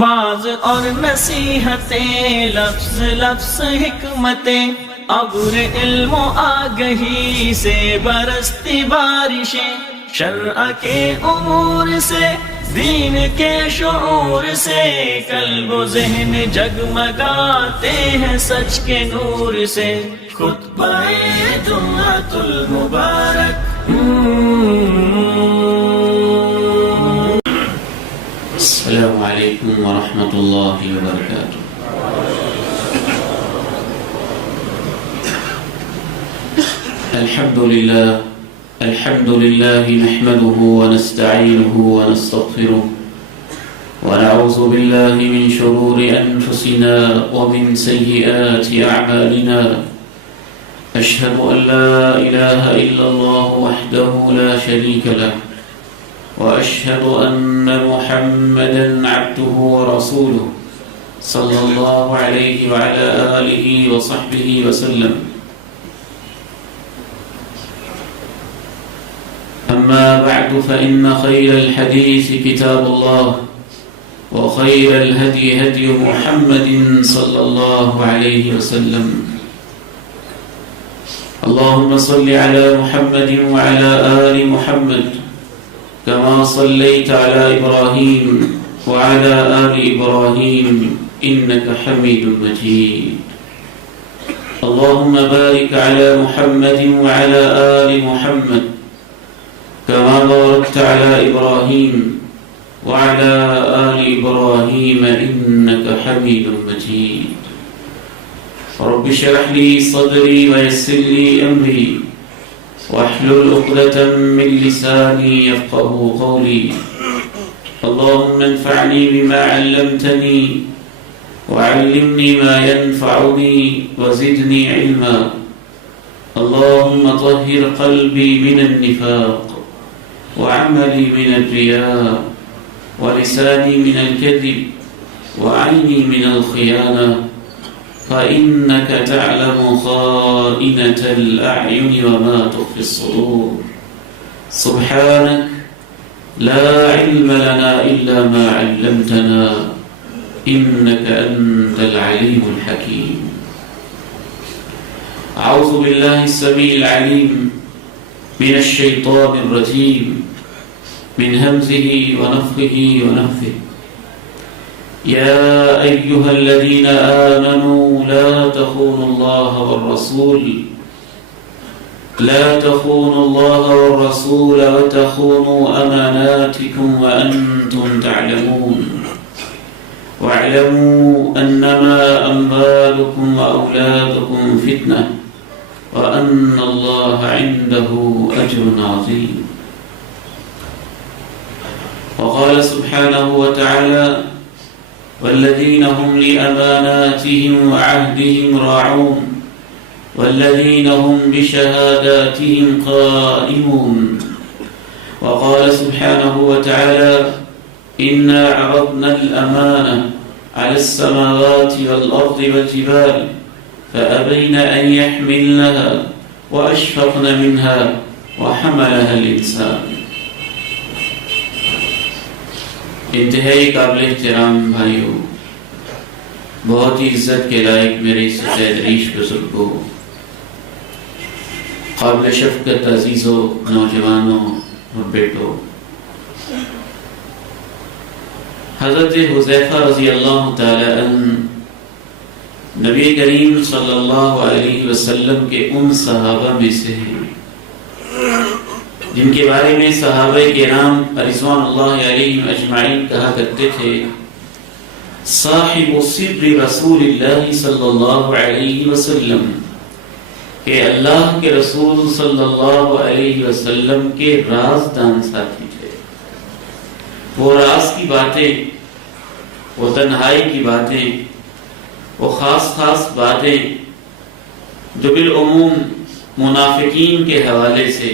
Was اور نصیحتیں، لفظ لفظ حکمتیں، ابر علم و آگہی سے برستی بارشیں، شرع کے امور سے، دین کے شعور سے، قلب و ذہن جگمگاتے ہیں سچ کے نور سے۔ خطبہ جمعۃ المبارک۔ السلام علیکم ورحمۃ اللہ وبرکاتہ۔ الحمد للہ نحمده ونستعینه ونستغفره ونعوذ باللہ من شرور انفسنا ومن سیئات اعمالنا، اشہد ان لا الہ الا اللہ وحدہ لا شریک له، وأشهد أن محمدا عبده ورسوله صلى الله عليه وعلى آله وصحبه وسلم. أما بعد فإن خير الحديث كتاب الله، وخير الهدي هدي محمد صلى الله عليه وسلم. اللهم صل على محمد وعلى آل محمد كما صليت على إبراهيم وعلى آل إبراهيم إنك حميد مجيد. اللهم بارك على محمد وعلى آل محمد كما باركت على إبراهيم وعلى آل إبراهيم إنك حميد مجيد. رب اشرح لي صدري ويسر لي أمري واحلل عقدة من لساني يفقهوا قولي. اللهم انفعني بما علمتني وعلمني ما ينفعني وزدني علما. اللهم طهر قلبي من النفاق وعملي من الرياء ولساني من الكذب وعيني من الخيانة، فإنك تعلم خائنة الأعين وما تخفي الصدور. سبحانك لا علم لنا إلا ما علمتنا إنك أنت العليم الحكيم. أعوذ بالله السميع العليم من الشيطان الرجيم، من همزه ونفخه ونفثه. يا أيها الذين آمنوا لا تخونوا الله والرسول وتخونوا أماناتكم وأنتم تعلمون. واعلموا أنما أموالكم وأولادكم فتنة وأن الله عنده أجر عظيم. وقال سبحانه وتعالى: والذين هم لأماناتهم وعهدهم راعون والذين هم بشهاداتهم قائمون. وقال سبحانه وتعالى: إنا عرضنا الأمانة على السماوات والأرض والجبال فأبين أن يحملنها وأشفقن منها وحملها الإنسان. انتہائی قابل احترام بھائیوں، بہت ہی عزت کے لائق میرے سفید ریش بزرگوں، قابل شفقت عزیزوں، نوجوانوں اور بیٹوں، حضرت حذیفہ رضی اللہ تعالی عنہ نبی کریم صلی اللہ علیہ وسلم کے ان صحابہ میں سے ہیں جن کے بارے میں صحابہ کرام رضوان اللہ علیہم اجمعین کہا کرتے تھے: صاحب سر رسول اللہ صلی اللہ علیہ وسلم، کہ اللہ کے رسول صلی اللہ علیہ وسلم کے رازدان ساتھی تھے۔ وہ راز کی باتیں، وہ تنہائی کی باتیں، وہ خاص باتیں جو بالعموم منافقین کے حوالے سے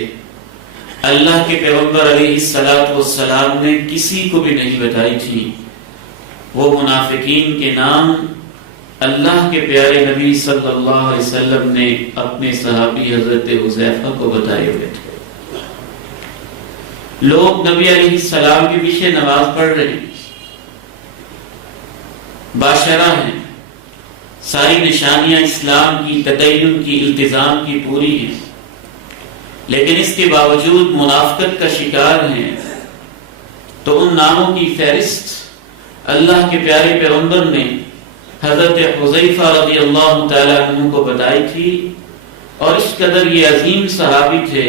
اللہ کے پیغمبر علیہ السلام نے کسی کو بھی نہیں بتائی تھی، وہ منافقین کے نام اللہ کے پیارے نبی صلی اللہ علیہ وسلم نے اپنے صحابی حضرت حذیفہ کو بتائے ہوئے تھے۔ لوگ نبی علیہ السلام کے پیچھے نماز پڑھ رہے ہیں، باشرہ ہیں، ساری نشانیاں اسلام کی، تدین کی، التزام کی پوری ہیں، لیکن اس کے باوجود منافقت کا شکار ہیں، تو ان ناموں کی فہرست اللہ کے پیارے پیغمبر نے حضرت حذیفہ رضی اللہ تعالیٰ عنہ کو بتائی تھی، اور اس قدر یہ عظیم صحابی تھے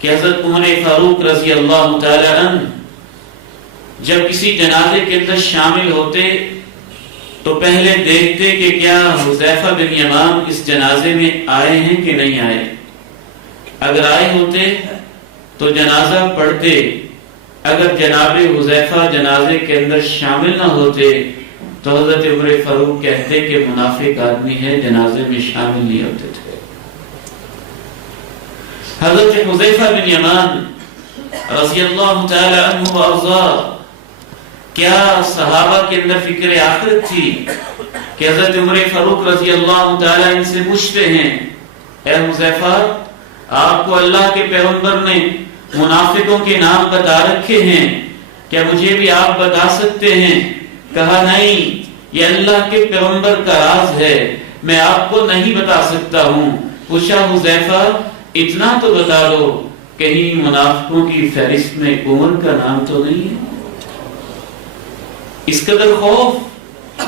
کہ حضرت عمر فاروق رضی اللہ تعالیٰ عنہ جب کسی جنازے کے اندر شامل ہوتے تو پہلے دیکھتے کہ کیا حذیفہ بن یمان اس جنازے میں آئے ہیں کہ نہیں آئے۔ اگر آئے ہوتے تو جنازہ پڑھتے، اگر جناب حذیفہ جنازے کے اندر شامل نہ ہوتے تو حضرت عمر فاروق کہتے کہ منافق آدمی ہے، جنازے میں شامل نہیں ہوتے تھے۔ حضرت حذیفہ بن یمان رضی اللہ تعالی عنہ وارضاہ، کیا صحابہ کے اندر فکر آخرت تھی کہ حضرت عمر فاروق رضی اللہ تعالی ان سے پوچھتے ہیں، اے حذیفہ، آپ کو اللہ کے پیغمبر نے منافقوں کے نام بتا رکھے ہیں، کیا مجھے بھی آپ بتا سکتے ہیں؟ کہا نہیں، یہ اللہ کے پیغمبر کا راز ہے، میں آپ کو نہیں بتا سکتا ہوں۔ پوچھا حذیفہ، اتنا تو بتا دو، کہیں منافقوں کی فہرست میں عمر کا نام تو نہیں ہے؟ اس قدر خوف،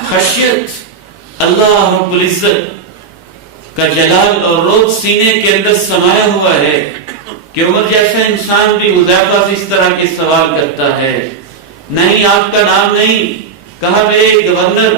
خشیت، اللہ رب العزت کا جلال اور روب سینے کے اندر سمایا ہوا ہے کہ عمر جیسا انسان بھی حذیفہ سے اس طرح کے سوال کرتا ہے۔ نہیں، آپ کا نام نہیں۔ کہا میرے گورنر،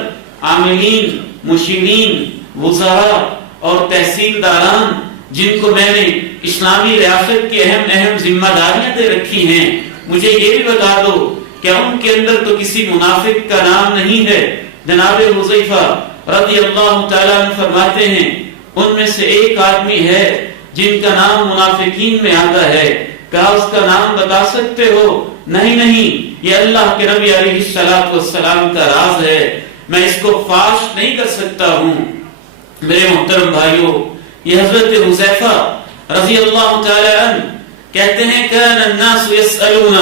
عاملین، مشیرین، وزراء اور تحصیلداران جن کو میں نے اسلامی ریاست کی اہم ذمہ داریاں دے رکھی ہیں، مجھے یہ بھی بتا دو کہ ان کے اندر تو کسی منافق کا نام نہیں ہے۔ جناب حذیفہ رضی اللہ تعالیٰ عنہ فرماتے ہیں، ان میں سے ایک آدمی ہے جن کا نام منافقین میں آتا ہے۔ کہا اس کا نام بتا سکتے ہو؟ نہیں، یہ اللہ کے نبی علیہ الصلوۃ والسلام کا راز ہے، میں اس کو فاش نہیں کر سکتا ہوں۔ میرے محترم بھائیوں، یہ حضرت حذیفہ رضی اللہ تعالی عنہ کہتے ہیں، کان الناس يسألون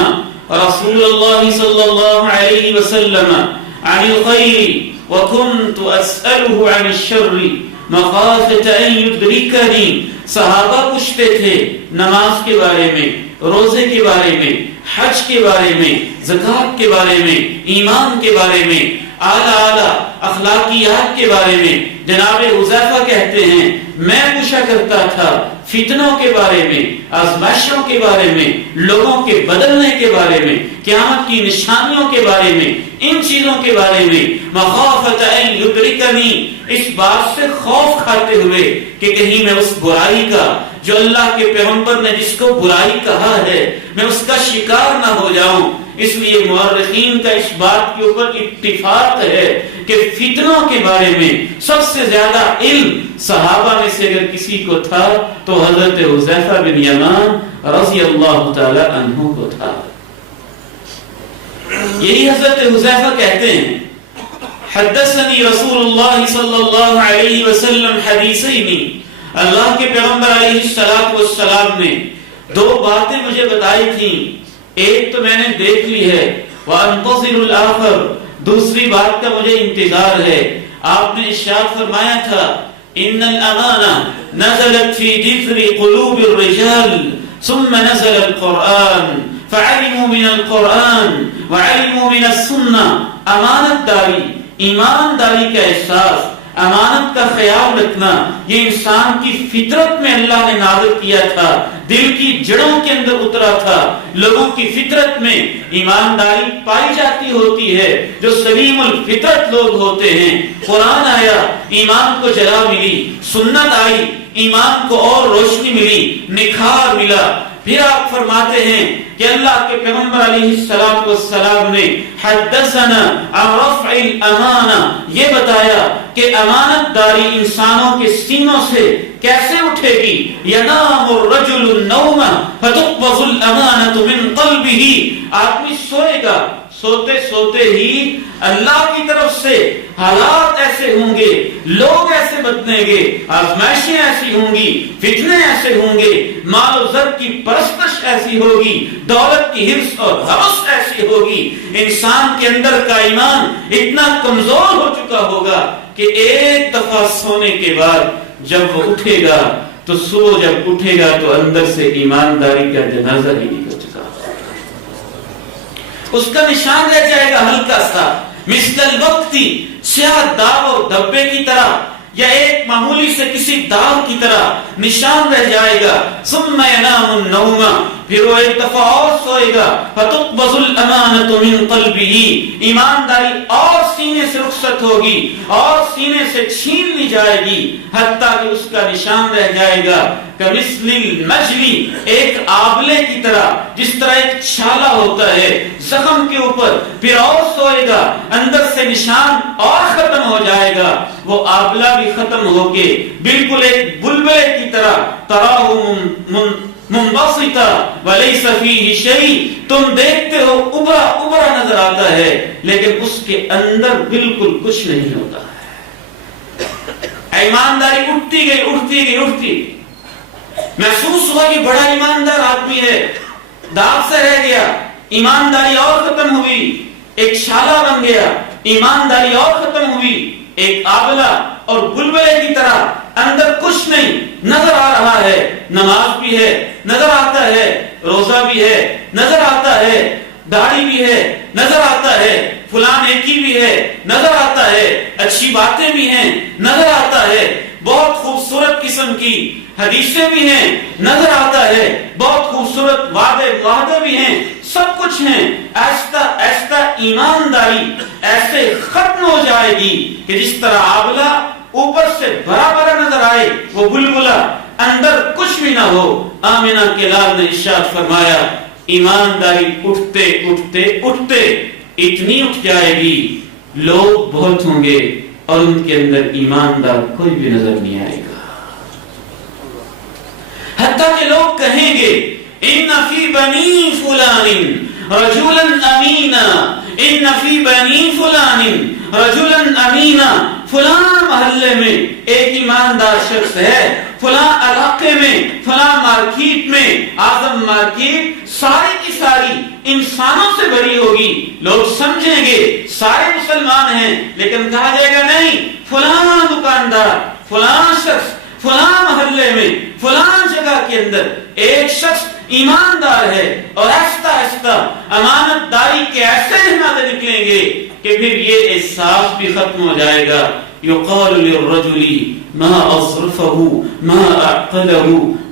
رسول اللہ صلی اللہ علیہ وسلم عن الخیر وكنت اسأله عن الشر مخافة ان يدركني۔ صحابہ پوچھتے تھے نماز کے بارے میں، روزے کے بارے میں، حج کے بارے میں، زکوٰۃ کے بارے میں، ایمان کے بارے میں، اعلیٰ اخلاقیات کے بارے میں۔ جناب حذیفہ کہتے ہیں میں پوچھا کرتا تھا فتنوں کے بارے میں، آزمائشوں کے بارے میں، لوگوں کے بدلنے کے بارے میں، قیامت کی نشانیوں کے بارے میں، ان چیزوں کے بارے میں، مخافۃ ان یدرکنی، اس بات سے خوف کھاتے ہوئے کہ کہیں میں اس برائی کا جو اللہ کے پیغمبر نے جس کو برائی کہا ہے میں اس کا شکار نہ ہو جاؤں۔ اس لیے مورخین کا اس بات کے اوپر اتفاق ہے کہ فتنوں کے بارے میں سب سے زیادہ علم صحابہ میں سے اگر کسی کو تھا تو حضرت حذیفہ بن یمان رضی اللہ تعالی عنہ کو تھا۔ یہی حضرت حذیفہ کہتے ہیں، حدثنی رسول اللہ صلی اللہ علیہ وسلم حدیثین، اللہ کے پیغمبر علیہ الصلوۃ والسلام نے دو باتیں مجھے بتائی تھیں، ایک تو میں نے دیکھ لی ہے، وانتظر الآخر، دوسری بات کا مجھے انتظار ہے۔ آپ نے ارشاد فرمایا تھا، ان الامانہ نزلت فی جذر قلوب الرجال ثم نزل القرآن فعلموا من القرآن وعلموا من السنہ۔ امانت داری، ایمانداری کا احساس، امانت کا خیال رکھنا، یہ انسان کی فطرت میں اللہ نے نازل کیا تھا، دل کی جڑوں کے اندر اترا تھا۔ لوگوں کی فطرت میں ایمانداری پائی جاتی ہوتی ہے، جو سلیم الفطرت لوگ ہوتے ہیں۔ قرآن آیا، ایمان کو جلا ملی، سنت آئی، ایمان کو اور روشنی ملی، نکھار ملا۔ پھر آپ فرماتے ہیں کہ اللہ کے پیغمبر علیہ الصلوۃ والسلام نے حدثنا عن رفع الامانہ، یہ بتایا کہ امانت داری انسانوں کے سینوں سے کیسے اٹھے گی۔ ینام الرجل النوم فتقبض الامانۃ من قلبہ، آدمی سوئے گا، سوتے سوتے ہی اللہ کی طرف سے حالات ایسے ہوں گے، لوگ ایسے بدلیں گے، آزمائشیں ایسی ہوں گی، فتنے ایسے ہوں گے، مال و زر کی پرستش ایسی ہوگی، دولت کی حرص اور ہوس ایسی ہوگی، انسان کے اندر کا ایمان اتنا کمزور ہو چکا ہوگا کہ ایک دفعہ سونے کے بعد جب وہ اٹھے گا تو صبح جب اٹھے گا تو اندر سے ایمانداری کا جنازہ ہی نکل چکا، اس کا نشان رہ جائے گا ہلکا سا، مثل الوقتی سیاہ داغ اور دھبے کی طرح، یا ایک معمولی سے کسی داغ کی طرح نشان رہ جائے گا۔ ثم ينام النوم، پھر وہ ایک دفعہ اور سوئے گا، فتقبض الامانة من قلبه، ایمانداری اور سینے سے رخصت ہوگی اور سینے سے چھین لی جائے گی، حتیٰ کہ اس کا نشان رہ جائے گا کمثل المجلی، ایک آبلے کی طرح، جس طرح ایک چھالا ہوتا ہے زخم کے اوپر، پھر اور سوئے گا، اندر سے نشان اور ختم ہو جائے گا، وہ آبلہ بھی ختم ہو کے بالکل ایک بلبلے کی طرح، تراہ منبسطا ولیس فیہ شیء، تم دیکھتے ہو ابرا ابرا نظر آتا ہے لیکن اس کے اندر بالکل کچھ نہیں ہوتا ہے۔ ایمانداری اٹھتی گئی اٹھتی گئی اٹھتی، محسوس ہوا کہ بڑا ایماندار آدمی ہے، داغ سے رہ گیا، ایمانداری اور ختم ہوئی، ایک چھالا بن گیا، ایمانداری اور ختم ہوئی، ایک آبلہ اور بلبلے کی طرح، اندر کچھ نہیں نظر آ رہا ہے، نماز بھی ہے نظر آتا ہے، روزہ بھی ہے نظر آتا ہے، داڑھی بھی ہے نظر آتا ہے، فلاں نیکی بھی ہے نظر آتا ہے، اچھی باتیں بھی ہیں نظر آتا ہے، بہت خوبصورت قسم کی حدیثیں بھی ہیں نظر آتا ہے، بہت خوبصورت وعدے بھی ہیں، سب کچھ ہیں، ایسا ایسا ایمانداری ایسے ختم ہو جائے گی کہ جس طرح آبلہ اوپر سے بھرا بھرا نظر آئے، وہ بلبلا اندر کچھ بھی نہ ہو۔ آمنہ کے لال نے ارشاد فرمایا ایمانداری اٹھتے اٹھتے اٹھتے اتنی اٹھ جائے گی، لوگ بہت ہوں گے اور ان کے اندر ایماندار کوئی بھی نظر نہیں آئے گا، حتیٰ کہ لوگ کہیں گے ان فی بنی فلان رجلا امینا، ان فی بنی فلان رجلا امینا، فلاں محلے میں ایک ایماندار شخص ہے، فلاں علاقے میں، فلاں مارکیٹ میں، اعظم مارکیٹ ساری کی ساری انسانوں سے بھری ہوگی، لوگ سمجھیں گے سارے مسلمان ہیں، لیکن کہا جائے گا نہیں، فلاں دکاندار، فلاں شخص، فلاں محلے میں، فلاں جگہ کے اندر ایک شخص ایماندار ہے، اور آہستہ آہستہ امانت داری کے ایسے نعرے نکلیں گے کہ پھر یہ احساس بھی ختم ہو جائے گا۔ یقال للرجل ما اصرفه ما اعقله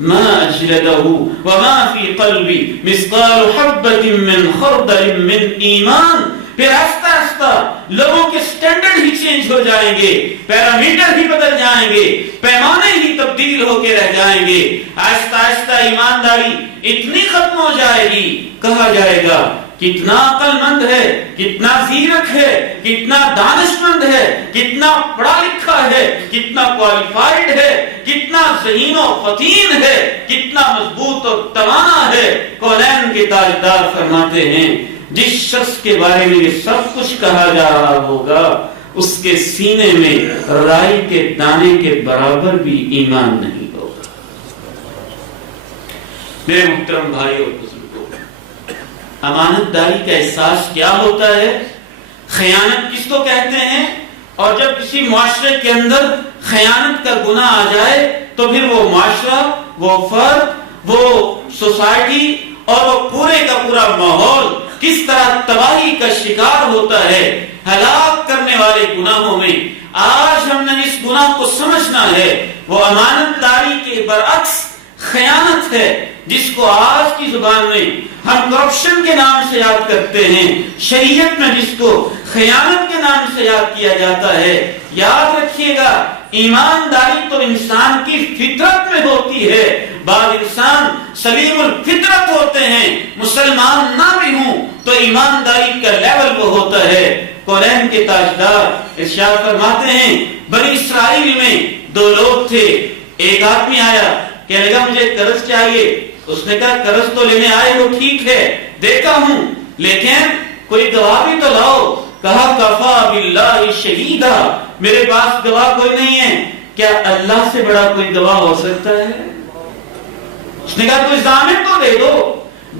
ما اجلده وما في قلبي مثقال حبة من خردل من ایمان، پھر آہستہ آہستہ لوگوں کے سٹینڈرڈ ہی چینج ہو جائیں گے، پیرامیٹر ہی بدل جائیں گے، پیمانے ہی تبدیل ہو کے رہ جائیں گے، آہستہ آہستہ ایمانداری اتنی ختم ہو جائے گی، کہا جائے گا کتنا عقل مند ہے، کتنا زیرک ہے، کتنا دانش مند ہے، کتنا پڑھا لکھا ہے، کتنا کوالیفائڈ ہے، کتنا ذہین و فطین ہے، کتنا مضبوط اور توانا ہے۔ کونین کے تاجدار فرماتے ہیں جس شخص کے بارے میں یہ سب کچھ کہا جا رہا ہوگا اس کے سینے میں رائی کے دانے کے برابر بھی ایمان نہیں ہوگا۔ میرے محترم بھائیو اور بزرگوں، امانت داری کا احساس کیا ہوتا ہے، خیانت کس کو کہتے ہیں، اور جب کسی معاشرے کے اندر خیانت کا گناہ آ جائے تو پھر وہ معاشرہ، وہ فرد، وہ سوسائٹی اور وہ پورے کا پورا ماحول کس طرح تباہی کا شکار ہوتا ہے ہلاک کرنے والے گناہوں میں۔ آج ہم نے اس گناہ کو سمجھنا ہے، وہ امانت داری کے برعکس خیانت ہے، جس کو آج کی زبان میں ہم کرپشن کے نام سے یاد کرتے ہیں، شریعت میں جس کو خیانت کے نام سے یاد کیا جاتا ہے۔ یاد رکھیے گا ایمانداری تو انسان کی فطرت میں ہوتی ہے، بعض انسان سلیم الفطرت ہوتے ہیں، مسلمان نہ بھی ہوں تو ایمانداری کا لیول وہ ہوتا ہے۔ قرآن کے تاجدار ارشاد فرماتے ہیں بنی اسرائیل میں دو لوگ تھے، ایک آدمی آیا کہنے لگا مجھے قرض چاہیے، اس نے کہا قرض تو لینے آئے ہو ٹھیک ہے دیتا ہوں، لیکن کوئی گواہ بھی تو لاؤ، کہا کفا باللہ شہیدا، میرے پاس گواہ کوئی نہیں ہے، کیا اللہ سے بڑا کوئی گواہ ہو سکتا ہے؟ اس نے کہا کوئی ضامن تو دے دو،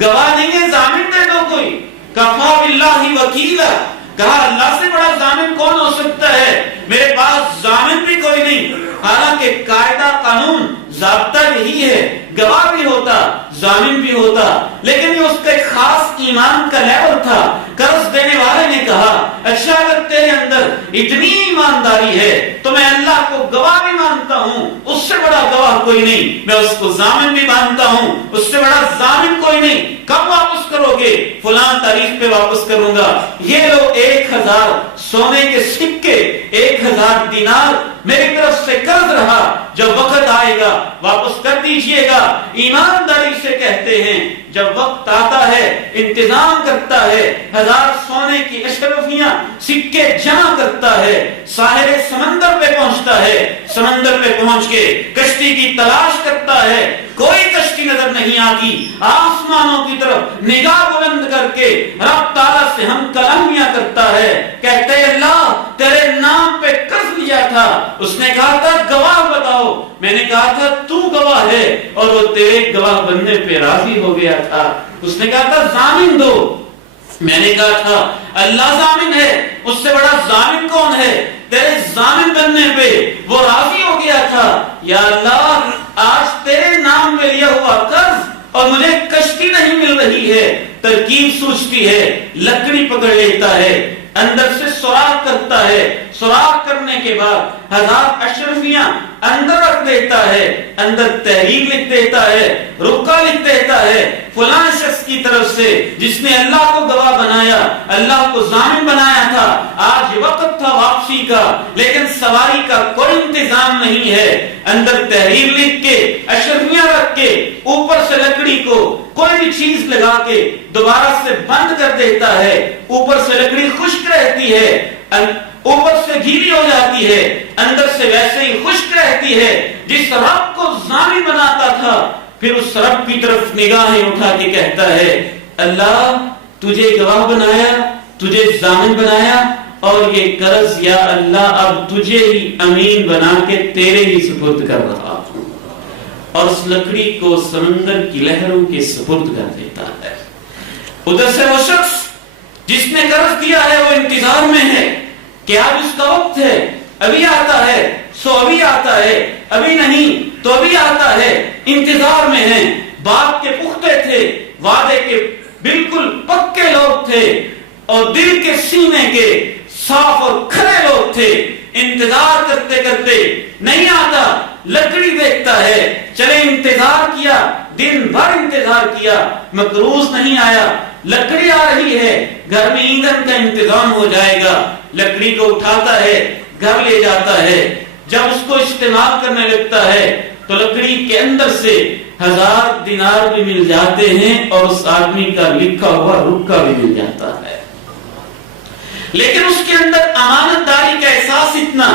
گواہ نہیں ہے ضامن دے دو کوئی، کفا باللہ وکیلا، کہا اللہ سے بڑا ضامن کون ہو سکتا ہے، میرے پاس ضامن بھی کوئی نہیں۔ حالانکہ قاعدہ قانون ضابطہ یہی ہے، گواہ بھی ہوتا ضامن بھی ہوتا، لیکن یہ اس کا ایک خاص ایمان کا لیول تھا۔ قرض دینے والے نے کہا اچھا اگر تیرے اندر اتنی ایمانداری ہے تو میں اللہ کو گواہ بھی مانتا ہوں، اس سے بڑا گواہ کوئی نہیں، میں اس کو ضامن بھی مانتا ہوں، اس سے بڑا ضامن کوئی نہیں، کب واپس کرو گے؟ فلاں تاریخ پہ واپس کروں گا۔ یہ لو 1000 سونے کے سکے، 1000 دینار میری طرف سے قرض رہا، جب وقت آئے گا واپس کر دیجئے گا۔ ایمانداری سے کہتے ہیں جب وقت آتا ہے انتظام کرتا ہے، 1000 سونے کی اشرفیاں سکے جمع کرتا ہے، ساحل سمندر پہ پہنچتا ہے، سمندر پہ پہنچ کے کشتی کی تلاش کرتا ہے، کوئی کشتی نظر نہیں آتی، آسمانوں کی طرف نگاہ بلند کر کے رب تعالیٰ سے ہم کلامیاں کرتا ہے، کہتے ہیں اللہ تیرے نام پہ قرض لیا تھا، اس نے کہا تھا گواہ بتاؤ، میں نے کہا تھا تو گواہ ہے، اور وہ تیرے گواہ بننے پہ راضی ہو گیا تھا۔ اس نے کہا تھا ضامن دو، میں نے کہا تھا اللہ ضامن ہے، اس سے بڑا ضامن کون ہے، تیرے ضامن بننے پہ وہ راضی ہو گیا تھا۔ یا اللہ آج تیرے نام میں لیا ہوا قرض اور مجھے کشتی نہیں مل رہی ہے، ترکیب سوچتی ہے، لکڑی پکڑ لیتا ہے، اندر سے سوراخ کرتا ہے، سوراخ کرنے کے بعد 1000 اشرفیاں اندر رکھ دیتا ہے، اندر تحریر لکھ دیتا ہے، رکا لکھ دیتا ہے، فلاں شخص کی طرف سے جس نے اللہ کو گواہ بنایا، اللہ کو ضامن بنایا تھا، آج وقت تھا واپسی کا لیکن سواری کا کوئی انتظام نہیں ہے، اندر تحریر لکھ کے اشرفیاں رکھ کے اوپر سے لکڑی کو کوئی بھی چیز لگا کے دوبارہ سے بند کر دیتا ہے، اوپر سے لکڑی خشک رہتی ہے، اوپر سے گیلی ہو جاتی ہے، اندر سے ویسے ہی خشک رہتی ہے۔ جس رب کو ضامن بناتا تھا پھر اس رب کی طرف نگاہیں اٹھا کے کہتا ہے اللہ تجھے گواہ بنایا، تجھے ضامن بنایا، اور یہ قرض یا اللہ اب تجھے ہی امین بنا کے تیرے ہی سپرد کر رہا ہوں، اور اس لکڑی کو سمندر کی لہروں کے سپرد کر دیتا ہے۔ ادھر سے وہ شخص جس نے قرض دیا ہے وہ انتظار میں ہے کہ آج اس کا وقت ہے، ابھی آتا ہے سو ابھی آتا ہے، ابھی نہیں تو ابھی آتا ہے، انتظار میں ہیں۔ بات کے پختے تھے، وعدے کے بالکل پکے لوگ تھے، اور دل کے سینے کے صاف اور کھلے لوگ تھے، انتظار کرتے کرتے نہیں آتا، لکڑی دیکھتا ہے، چلے انتظار کیا، دن بھر انتظار کیا، مقروض نہیں آیا، لکڑی آ رہی ہے، گھر میں ایندھن کا انتظام ہو جائے گا، لکڑی کو اٹھاتا ہے، گھر لے جاتا ہے، جب اس کو استعمال کرنے لگتا ہے تو لکڑی کے اندر سے 1000 دینار بھی مل جاتے ہیں اور اس آدمی کا لکھا ہوا رکا بھی مل جاتا ہے، لیکن اس کے اندر امانت داری کا احساس اتنا،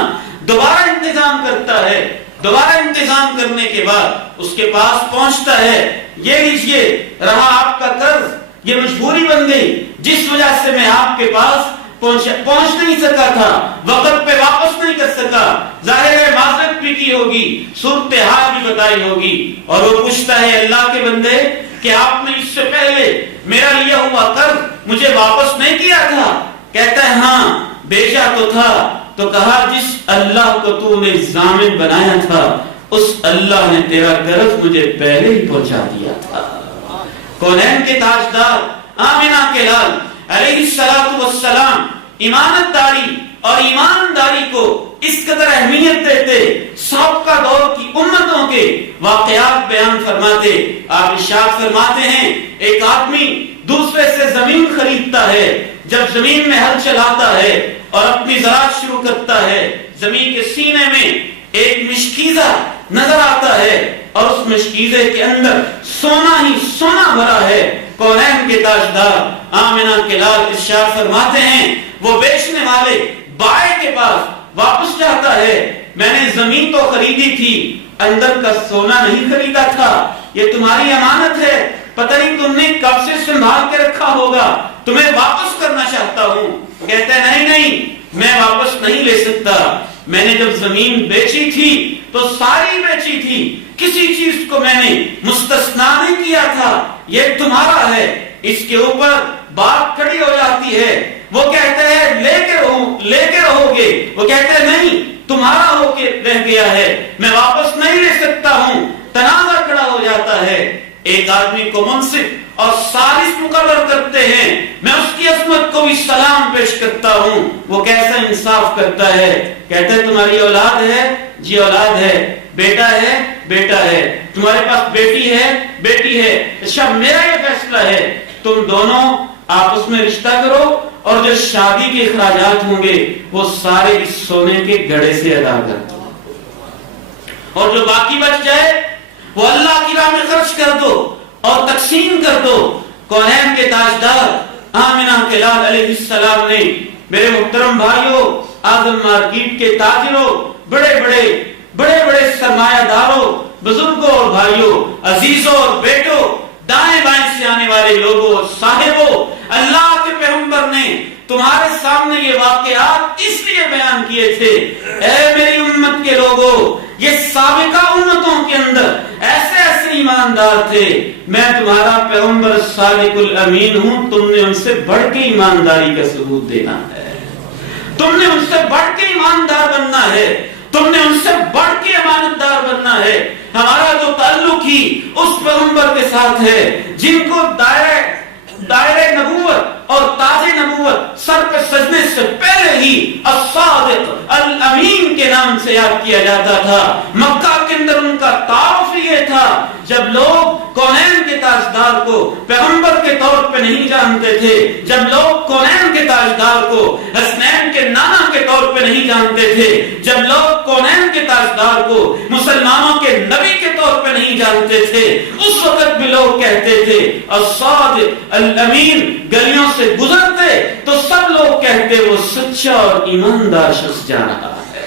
دوبارہ انتظام کرتا ہے، دوبارہ انتظام کرنے کے بعد اس کے پاس پہنچتا ہے، یہ لیجئے رہا آپ کا قرض، یہ مجبوری بن گئی جس وجہ سے میں آپ کے پاس پہنچ نہیں سکا تھا، وقت پہ واپس نہیں کر سکا، ظاہر ہے معذرت بھی کی ہوگی، صورتحال بھی بتائی ہوگی، اور وہ پوچھتا ہے اللہ کے بندے کہ آپ نے اس سے پہلے میرا لیا ہوا قرض مجھے واپس نہیں کیا تھا؟ کہتا ہے ہاں بیچا تو تھا، تو کہا جس اللہ کو تو نے ضامن بنایا تھا اس اللہ نے تیرا قرض مجھے پہلے ہی پہنچا دیا تھا۔ کونین کے تاجدار آمنہ کے لال علیہ السلام ایمانت داری اور ایمانداری کو اس قدر اہمیت دیتے، سابقہ دور کی امتوں کے واقعات بیان فرماتے۔ آپ ارشاد فرماتے ہیں ایک آدمی دوسرے سے زمین خریدتا ہے، جب زمین میں ہل چلاتا ہے اور اپنی زراعت شروع کرتا ہے، زمین کے سینے میں ایک مشکیزہ نظر آتا ہے اور اس مشکیزے کے اندر سونا ہی سونا بھرا ہے۔ کونین کے تاجدار آمنہ کے لال ارشاد فرماتے ہیں وہ بیچنے والے بائے کے پاس واپس جاتا ہے، میں نے زمین تو خریدی تھی، اندر کا سونا نہیں خریدا تھا، یہ تمہاری امانت ہے، پتہ نہیں تم نے کب سے سنبھال کے رکھا ہوگا، تمہیں واپس کرنا چاہتا ہوں۔ وہ کہتا ہے نہیں نہیں میں واپس نہیں لے سکتا، میں نے جب زمین بیچی تھی تو ساری بیچی تھی، کسی چیز کو میں نے مستثنا نہیں کیا تھا، یہ تمہارا ہے۔ اس کے اوپر بات کھڑی ہو جاتی ہے، وہ کہتے ہیں لے کے رہو گے، وہ کہتے ہیں نہیں تمہارا ہو کے رہ گیا ہے، میں واپس نہیں لے سکتا ہوں۔ تنازع کھڑا ہو جاتا ہے، ایک آدمی کو منصف اور ثالث مقرر کرتے ہیں، میں اس کی عظمت کو بھی سلام پیش کرتا ہوں۔ وہ کیسا انصاف کرتا ہے، کہتا ہے تمہاری اولاد ہے، جی اولاد ہے، بیٹا ہے، بیٹا ہے، تمہارے پاس بیٹی ہے، بیٹی ہے، اچھا میرا یہ فیصلہ ہے تم دونوں آپس میں رشتہ کرو اور جو شادی کے اخراجات ہوں گے وہ سارے اس سونے کے گڑھے سے ادا کر دو، اور جو باقی بچ جائے وہ اللہ کی راہ میں خرچ کر دو اور تقسیم کر دو۔ کونین کے تاجدار آمنہ کے لال علیہ السلام نے، میرے محترم بھائیوں، اعظم مارکیٹ کے تاجروں، بڑے بڑے سرمایہ داروں، بزرگوں اور بھائیوں، عزیزوں اور بیٹوں، دائیں بائیں سے آنے والے لوگوں اور صاحبوں، اللہ کے پیغمبر نے تمہارے سامنے یہ واقعات اس لیے بیان کیے تھے، اے میری امت کے لوگوں، یہ سابقہ امتوں کے اندر ایسے ایماندار تھے، میں تمہارا پیغمبر صادق الامین ہوں، تم نے ان سے بڑھ کے ایمانداری کا ثبوت دینا ہے، تم نے ان سے بڑھ کے ایماندار بننا ہے، تم نے ان سے بڑھ کے امانتدار بننا ہے۔ ہمارا جو تعلق ہی اس پیغمبر کے ساتھ ہے جن کو دائرہ نبوت اور تاج نبوت سر پہ سجنے سے پہلے ہی الصادق الامین کے نام سے یاد کیا جاتا تھا۔ مکہ کے اندر ان کا تعارف یہ تھا، جب لوگ کونین کے تاجدار کو پیغمبر کے طور پہ نہیں جانتے تھے، جب لوگ کونین کے تاجدار کو حسنین کے نانا کے طور پہ نہیں جانتے تھے، جب لوگ کونین کے تاجدار کو مسلمانوں کے نبی کے طور پہ نہیں جانتے تھے، اس وقت بھی لوگ کہتے تھے الصادق الامین۔ گلیوں سے گزرتے تو سب لوگ کہتے وہ سچا اور ایماندار شخص جا رہا ہے،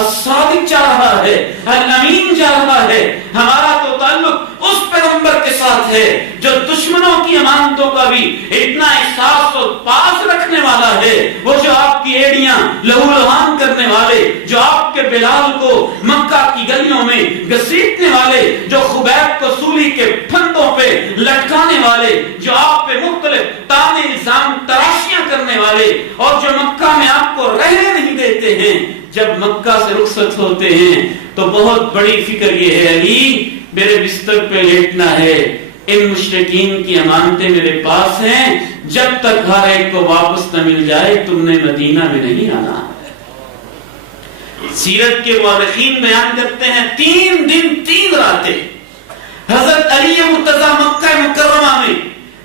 الصادق جا رہا ہے، الامین جا رہا ہے۔ ہمارا تو تعلق اس پیغمبر کے ساتھ ہے جو دشمنوں کی امانتوں کا بھی اتنا احساس اور پاس رکھنے والا ہے، وہ جو آپ کی ایڑیاں لہو لہان کرنے والے، جو آپ کے بلال کو مکہ کی گلیوں میں گھسیٹنے والے، جو خبیب کو سولی کے پھندوں پہ لٹکانے والے، جو آپ پہ مختلف تانے الزام تراشیاں کرنے والے، اور جو مکہ میں آپ کو رہنے نہیں دیتے ہیں، جب مکہ سے رخصت ہوتے ہیں تو بہت بڑی فکر یہ ہے، علی میرے بستر پہ لیٹنا ہے، ان مشرکین کی امانتیں میرے پاس ہیں، جب تک ہر ایک کو واپس نہ مل جائے تم نے مدینہ میں نہیں آنا۔ سیرت کے مورخین بیان کرتے ہیں 3 دن 3 راتیں حضرت علی مرتضیٰ مکہ مکرمہ میں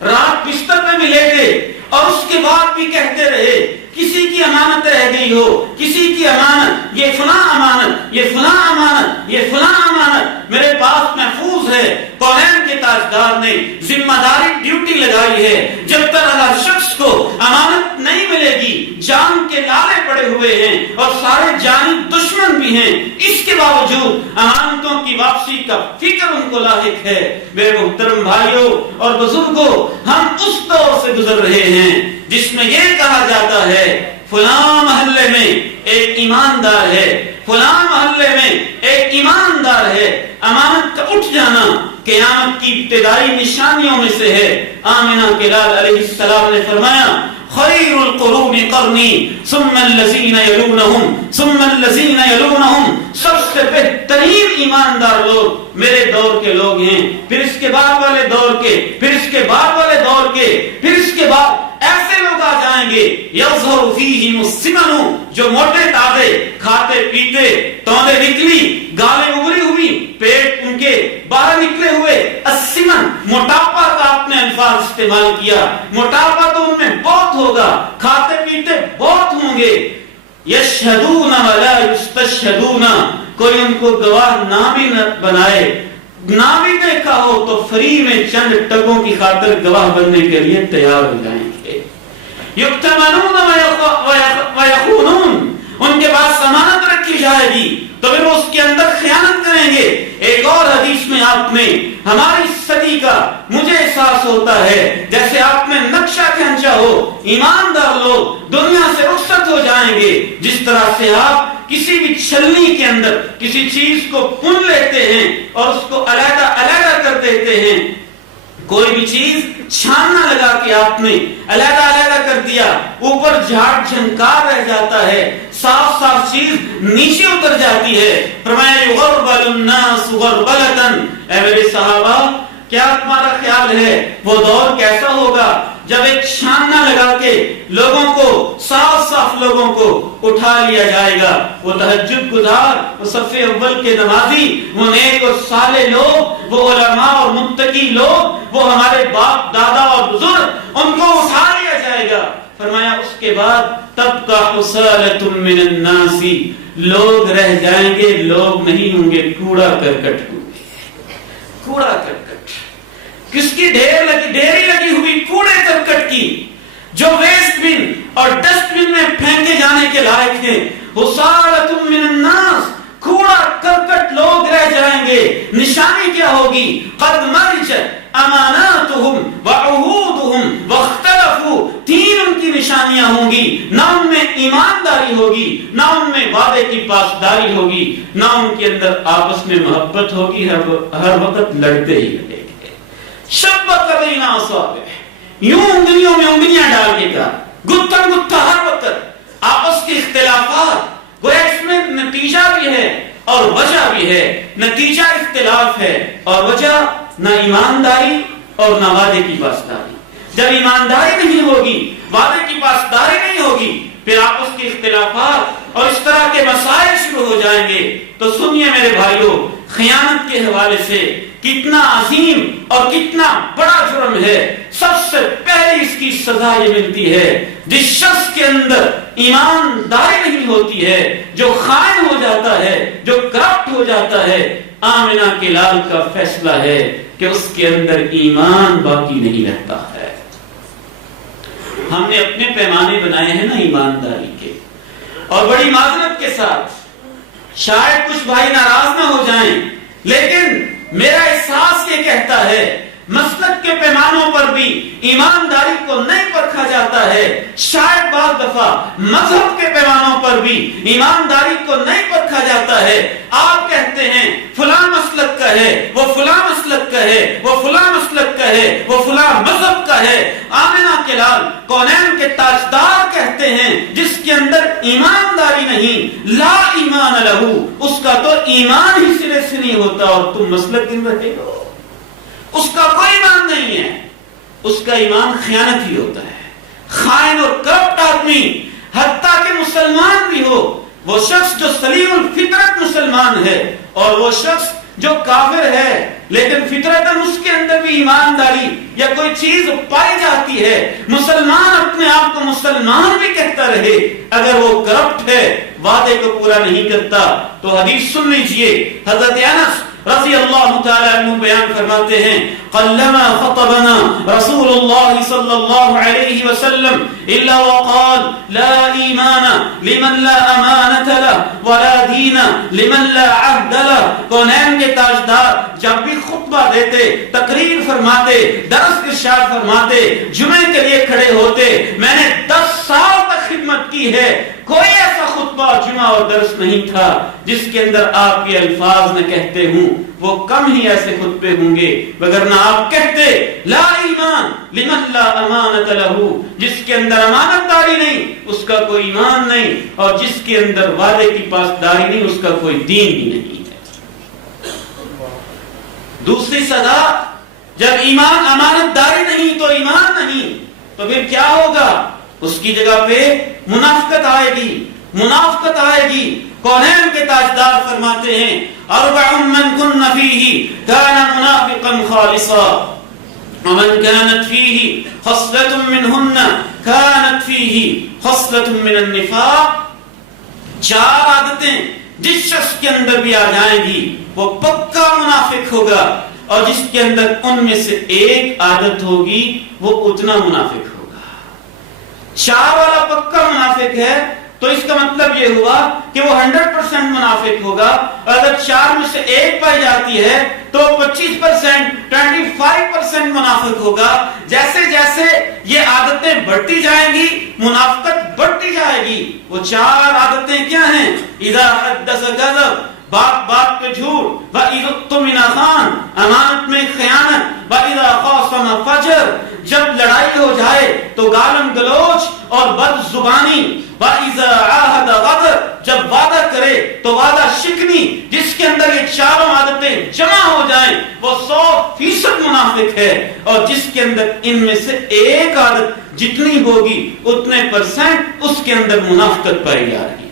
رات بستر میں بھی لیٹے، اور اس کے بعد بھی کہتے رہے کسی کی امانت رہ گئی ہو، کسی کی امانت، یہ فلاں امانت، یہ فلاں امانت، یہ فلاں امانت میرے پاس محفوظ ہے۔ کونین کے تاجدار نے ذمہ داری ڈیوٹی لگائی ہے، جب تک ہر شخص کو امانت نہیں ملے گی، جان کے لالے پڑے ہوئے ہیں اور سارے جانی دشمن بھی ہیں، اس کے باوجود امانتوں کی واپسی کا فکر ان کو لاحق ہے۔ میرے محترم بھائیوں اور بزرگوں، ہم اس دور سے گزر رہے ہیں جس میں یہ کہا جاتا ہے فلاں محلے میں ایک ایماندار ہے، فلاں محلے میں ایک ایماندار ہے۔ امانت کا اٹھ جانا قیامت کی ابتدائی نشانیوں میں سے ہے۔ آمنہ کے لال علیہ السلام نے فرمایا خیر القرون قرنی ثم الذین یلونہم ثم الذین یلونہم، سب سے بہترین ایماندار لوگ میرے دور کے لوگ ہیں، پھر اس کے بعد والے دور کے، پھر اس کے بعد والے دور کے، پھر اس کے بعد ایسے لوگ آ جائیں گے یظہر فیہم السمن، جو موٹے تازے کھاتے پیتے، توندے نکلی، گالیں ابری ہوئی، پیٹ ان کے باہر نکلے ہوئے، السمن موٹاپا کا آپ نے الفاظ استعمال کیا، موٹاپا تو ان میں بہت ہوگا، کھاتے پیتے بہت ہوں گے، یشہدون ولا یستشہدون، کوئی ان کو گواہ نہ بھی بنائے، نہ بھی دیکھا ہو تو فری میں چند ٹکوں کی خاطر گواہ بننے کے لیے تیار ہو جائیں گے۔ یکتمنون ویخونون، ان کے پاس ضمانت رکھی جائے گی تو پھر وہ اس کے اندر خیانت کریں گے۔ ایک اور حدیث میں آپ نے ہماری صدی کا مجھے احساس احساس ہوتا ہے جیسے آپ میں نقشہ کھینچا ہو. ایماندار لوگ دنیا سے رخصت ہو جائیں گے جس طرح سے آپ کسی بھی چھلنی کے اندر کسی چیز کو پن لیتے ہیں اور اس کو علیحدہ علیحدہ کر دیتے ہیں. کوئی بھی چیز چھاننا لگا کے آپ نے علیحدہ علیحدہ کر دیا, اوپر جھاڑ جھنکار رہ جاتا ہے, صاف صاف چیز نیچے اتر جاتی ہے. فرمایا یغربل الناس غربلتن, اے میرے صحابہ کیا تمہارا خیال ہے وہ دور کیسا ہوگا جب ایک چھاننا لگا کے لوگوں کو صاف صاف لوگوں کو اٹھا لیا جائے گا. وہ تہجد گزار, وہ صف اول کے نمازی, وہ نیک اور صالح لوگ, وہ علماء اور متقی لوگ, وہ ہمارے باپ دادا اور بزرگ, ان کو اٹھا لیا جائے گا. فرمایا اس کے بعد تب کا حصالۃ من الناس, لوگ رہ جائیں گے, لوگ نہیں ہوں گے, کوڑا کرکٹ ہوں گے. کوڑا کرکٹ کس کی ڈھیری لگی ہوئی کوڑے کرکٹ کی, جو ویسٹ بن اور ڈسٹ بن میں پھینکے جانے کے لائق ہیں. حصالۃ من الناس, کوڑا کرکٹ لوگ رہ جائیں گے. نشانی کیا ہوگی؟ قد مرجت اماناتهم وعهودهم واختلفوا, تین ان کی نشانیاں ہوں گی. نہ ان میں ایمانداری ہوگی, نہ ان میں وعدے کی پاسداری ہوگی, نہ ان کے اندر آپس میں محبت ہوگی, ہر وقت لڑتے ہی رہے گے. شبت بین اصابع, یوں انگلیوں میں انگلیاں ڈال کے کہا, گتھن گتھا ہر وقت آپس کے اختلافات. گویا اس میں نتیجہ بھی ہے اور وجہ بھی ہے. نتیجہ اختلاف ہے اور وجہ نہ ایمانداری اور نہ وعدے کی پاسداری. جب ایمانداری نہیں ہوگی, وعدے کی پاسداری نہیں ہوگی, پھر آپس کے اختلافات اور اس طرح کے مسائل شروع ہو جائیں گے. تو سنیے میرے بھائیوں, خیانت کے حوالے سے کتنا عظیم اور کتنا بڑا جرم ہے. سب سے پہلے اس کی سزا یہ ملتی ہے جس شخص کے اندر ایمانداری نہیں ہوتی ہے, جو خائن ہو جاتا ہے, جو کرپٹ ہو جاتا ہے. آمنہ کے لال کا فیصلہ ہے کہ اس کے اندر ایمان باقی نہیں رہتا ہے. ہم نے اپنے پیمانے بنائے ہیں نا ایمانداری کے, اور بڑی معذرت کے ساتھ شاید کچھ بھائی ناراض نہ ہو جائیں, لیکن میرا احساس یہ کہتا ہے مسلک کے پیمانوں پر بھی ایمانداری کو نہیں پرکھا جاتا ہے. شاید بعض دفعہ مذہب کے پیمانوں پر بھی ایمانداری کو نہیں پرکھا جاتا ہے. آپ کہتے ہیں فلاں مسلک کا ہے, وہ فلاں مسلک کا ہے, وہ فلاں مسلک کا ہے, وہ فلاں مذہب کا ہے. آمنہ کے لال کونین کے تاجدار کہتے ہیں جس کے اندر ایمانداری نہیں, لا ایمان لہو, اس کا تو ایمان ہی سرے سے نہیں ہوتا اور تم مسلک گن رہے ہو. اس کا کوئی ایمان نہیں ہے, اس کا ایمان خیانت ہی ہوتا ہے. خائن اور کرپٹ آدمی, حتیٰ کہ مسلمان بھی ہو, وہ شخص جو سلیم الفطرت مسلمان ہے اور وہ شخص جو کافر ہے لیکن فطرتاً اس کے اندر بھی ایمانداری یا کوئی چیز پائی جاتی ہے, مسلمان اپنے آپ کو مسلمان بھی کہتا رہے, اگر وہ کرپٹ ہے, وعدے کو پورا نہیں کرتا, تو حدیث سن لیجئے. حضرت انس رضی اللہ تعالی عنہ بیان فرماتے ہیں, قلما خطبنا رسول اللہ صلی اللہ علیہ وسلم الا وقال لا ایمان لمن لا امانت له ولا دین لمن لا عہد له. کونین کے تاجدار جب بھی خطبہ دیتے, تقریر فرماتے, درس ارشاد فرماتے, جمعے کے لیے کھڑے ہوتے, میں نے 10 سال تک خدمت کی ہے, کوئی ایسا خطبہ جمعہ اور درس نہیں تھا جس کے اندر آپ یہ الفاظ نہ کہتے ہوں. وہ کم ہی ایسے خطبے ہوں گے, وگرنہ آپ کہتے لا ایمان لمن لا امانت له, جس کے اندر امانت داری نہیں اس کا کوئی ایمان نہیں, اور جس کے اندر وعدے کی پاسداری نہیں اس کا کوئی دین ہی نہیں ہے. دوسری سزا, جب ایمان امانت داری نہیں تو ایمان نہیں, تو پھر کیا ہوگا؟ اس کی جگہ پہ منافقت آئے گی, منافقت آئے گی. کونین کے تاجدار فرماتے ہیں, اربع من کن فیہ کان منافقا خالصا ومن كانت فيه خصلة منهن كانت فيه خصلة من النفاق. 4 عادتیں جس شخص کے اندر بھی آ جائیں گی وہ پکا منافق ہوگا, اور جس کے اندر ان میں سے ایک عادت ہوگی وہ اتنا منافق ہوگا. 4 والا پکا منافق ہے, تو اس کا مطلب مطلب یہ ہوا کہ وہ 100% منافق ہوگا. اگر 4 میں سے 1 پائی جاتی ہے تو 25%، 25% منافق ہوگا. جیسے جیسے یہ عادتیں بڑھتی جائیں گی منافقت بڑھتی جائے گی. وہ 4 عادتیں کیا ہیں؟ اذا حدث کذب، بات بات پہ جھوٹ، وَإِذَا اؤْتُمِنَ خان، امانت میں خیانت، وَإِذَا خَاصَمَ فَجَرَ، جب لڑائی ہو جائے تو گالم گلوچ اور بد زبانی، وَإِذَا عَاهَدَ غَدَرَ، جب وعدہ کرے تو وعدہ شکنی. جس کے اندر یہ 4 عادتیں جمع ہو جائیں وہ 100% منافق ہے. اور جس کے اندر ان میں سے ایک عادت جتنی ہوگی اتنے % اس کے اندر منافقت پائی جا رہی ہے.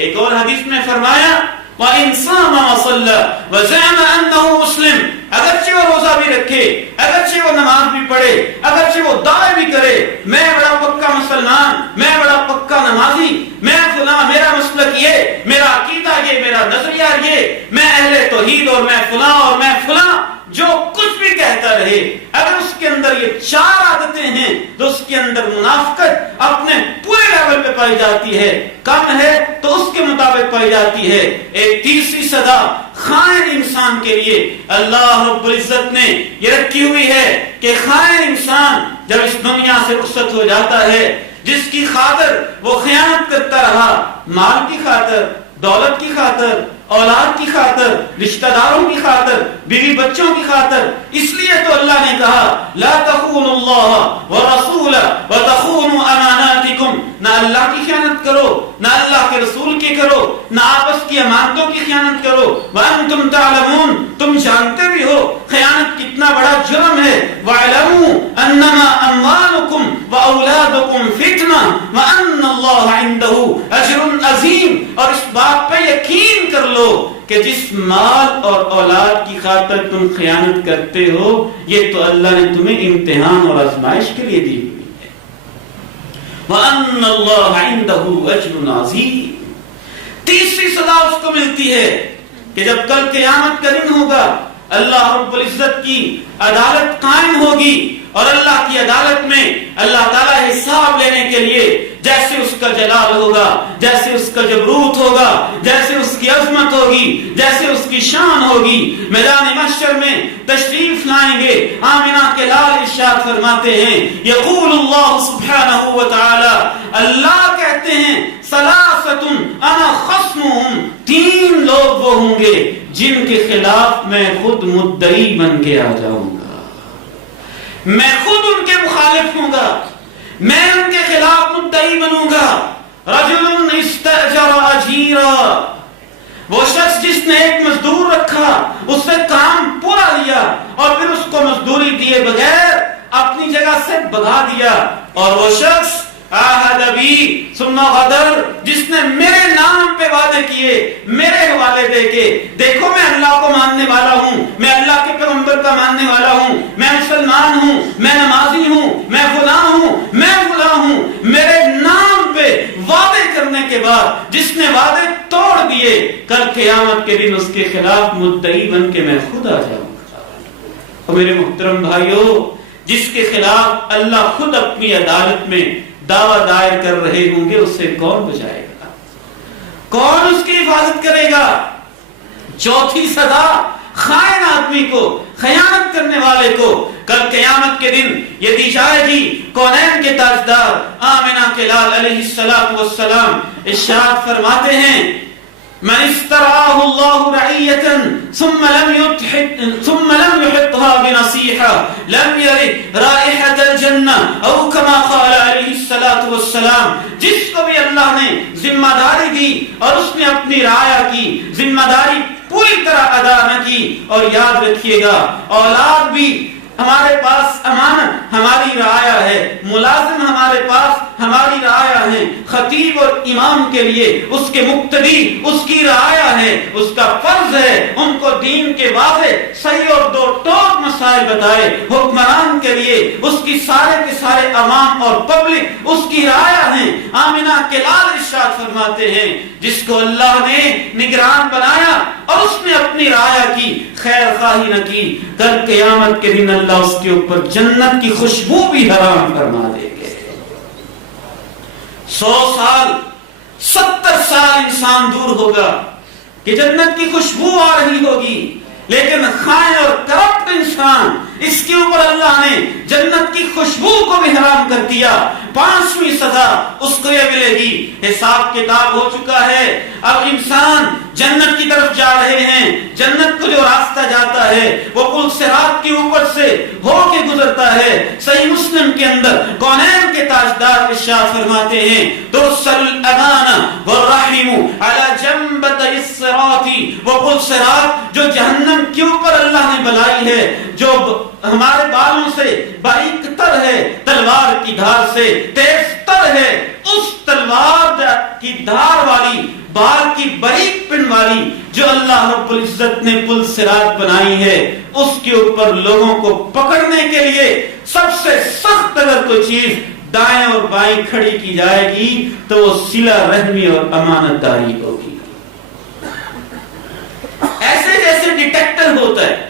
ایک اور حدیث میں فرمایا وَإِنْ صَامَ وَصَلَّى وَزَعَمَ أَنَّهُ مُسْلِمٌ، اگرچہ وہ روزہ بھی رکھے، اگرچہ وہ نماز بھی پڑھے، اگرچہ وہ دعوے بھی کرے میں بڑا پکا مسلمان، میں بڑا پکا نمازی، میں فلاں، میرا مسلک یہ، میرا عقیدہ یہ، میرا نظریہ یہ، میں اہل توحید اور میں فلاں اور میں فلاں، جو کچھ بھی کہتا رہے، اگر اس کے اندر یہ 4 عادتیں ہیں تو اس کے اندر منافقت اپنے پورے لیول پہ پائی جاتی ہے. کم ہے تو اس کے مطابق پائی جاتی ہے. ایک تیسری سزا خائن انسان کے لیے اللہ رب العزت نے یہ رکھی ہوئی ہے کہ خائن انسان جب اس دنیا سے رخصت ہو جاتا ہے، جس کی خاطر وہ خیانت کرتا رہا، مال کی خاطر، دولت کی خاطر، اولاد کی خاطر، رشتہ داروں کی خاطر، بیوی بچوں کی خاطر، اس لیے تو اللہ نے کہا لا تخونوا اللہ ورسولہ وتخونوا اماناتکم، نہ اللہ کی خیانت کرو، نہ اللہ کے رسول کی کرو، نہ آپس کی امانتوں کی خیانت کرو. وانتم تعلمون، تم جانتے بھی ہو خیانت کتنا بڑا جرم ہے. واعلموا انما اموالکم واولادکم فتنہ وان اللہ عنده اجر عظیم، اور اس بات پہ یقین کر لو کہ جس مال اور اولاد کی خاطر تم خیانت کرتے ہو یہ تو اللہ نے تمہیں امتحان اور آزمائش کے لیے دی ہوئی ہے. وَأَنَّ اللَّهَ عِنْدَهُ أَجْرٌ عَظِيمٌ. تیسری سزا اس کو ملتی ہے کہ جب کل قیامت کا دن ہوگا، اللہ رب العزت کی عدالت قائم ہوگی، اور اللہ کی عدالت میں اللہ تعالیٰ حساب لینے کے لیے جیسے اس کا جلال ہوگا، جیسے اس کا جبروت ہوگا، جیسے اس کی عظمت ہوگی، جیسے اس کی شان ہوگی، میدان محشر میں تشریف لائیں گے. آمنہ کے لال ارشاد فرماتے ہیں یقول اللہ سبحانہ وتعالی، اللہ کہتے ہیں ثلاثۃ انا خصمهم، 3 لوگ وہ ہوں گے جن کے خلاف میں خود مدعی بن کے آ جاؤں گا، میں خود ان کے مخالف ہوں گا، میں ان کے خلاف مدعی بنوں گا. رجل استاجر اجیرا، وہ شخص جس نے ایک مزدور رکھا، اس سے کام پورا لیا اور پھر اس کو مزدوری دیے بغیر اپنی جگہ سے بھگا دیا. اور وہ شخص عہد بی ثم غدر، جس نے میرے نام پہ وعدے کیے، میرے حوالے دے کے دیکھو میں اللہ کو ماننے والا ہوں، میں اللہ کے پیغمبر کا ماننے والا ہوں، میں مسلمان ہوں، میں نمازی ہوں، میں فلاں ہوں، میں فلاں ہوں، میرے نام پہ وعدے کرنے کے بعد جس نے وعدے توڑ دیے، کل قیامت کے دن اس کے خلاف مدعی بن کے میں خود آ جاؤں گا. اور میرے محترم بھائیو، جس کے خلاف اللہ خود اپنی عدالت میں دعویٰ دائر کر رہے ہوں گے، اس سے کون بچائے گا؟ کون اس کی حفاظت کرے گا؟ چوتھی سزا خائن آدمی کو، خیانت کرنے والے کو کل قیامت کے دن یہ دی جائے گی. کونین کے تاجدار آمنہ کے لال علیہ السلام ارشاد فرماتے ہیں من استرعاه الله رعية ثم لم يحطها بنصيحة لم يرد رائحة الجنة او كما قال عليه الصلاة والسلام. جس کو بھی اللہ نے ذمہ داری دی اور اس نے اپنی رعایا کی، ذمہ داری پوری طرح ادا نہ کی. اور یاد رکھیے گا اولاد بھی ہمارے پاس امانت ہماری رعایا ہے، ملازم ہمارے پاس ہماری رعایا ہے، خطیب اور امام کے لیے اس کے مقتدی اس کی رعایا ہے، اس کا فرض ہے ان کو دین کے واضح صحیح اور دو ٹوک مسائل بتائے. حکمران کے لیے اس کی سارے کے سارے عوام اور پبلک اس کی رعایا ہیں. آمنہ کے لال ارشاد فرماتے ہیں جس کو اللہ نے نگران بنایا اور اس نے اپنی رعایا کی خیر خواہی نہ کی، کل قیامت کے دن اللہ اس کے اوپر جنت کی خوشبو بھی حرام فرما دے گے. 100 سال امکان دور ہوگا کہ جنت کی خوشبو آ رہی ہوگی، لیکن خائن اور کرپٹ انسان، اس کے اوپر اللہ نے جنت کی خوشبو کو بھی حرام کر دیا۔ 5ویں سزا اس کو یہ ملے گی۔ حساب کتاب ہو چکا ہے، اب انسان جنت کی طرف جا رہے ہیں۔ جنت کو جو راستہ جاتا ہے وہ پل صراط کے اوپر سے ہو کے گزرتا ہے۔ صحیح مسلم کے اندر کونین کے تاجدار ارشاد فرماتے ہیں، ترسل الامانہ والرحم علی جنبتي الصراط، وہ پل صراط جو جہنم کے اوپر اللہ نے بنائی ہے، جو ہمارے بالوں سے باریک تر ہے، تلوار کی دھار سے تیز تر ہے، اس تلوار کی دھار والی، بال کی باریک پن والی جو اللہ رب العزت نے پل صراط بنائی ہے، اس کے اوپر لوگوں کو پکڑنے کے لیے سب سے سخت اگر کوئی چیز دائیں اور بائیں کھڑی کی جائے گی تو وہ صلہ رحمی اور امانت داری ہوگی۔ ایسے جیسے ڈیٹیکٹر ہوتا ہے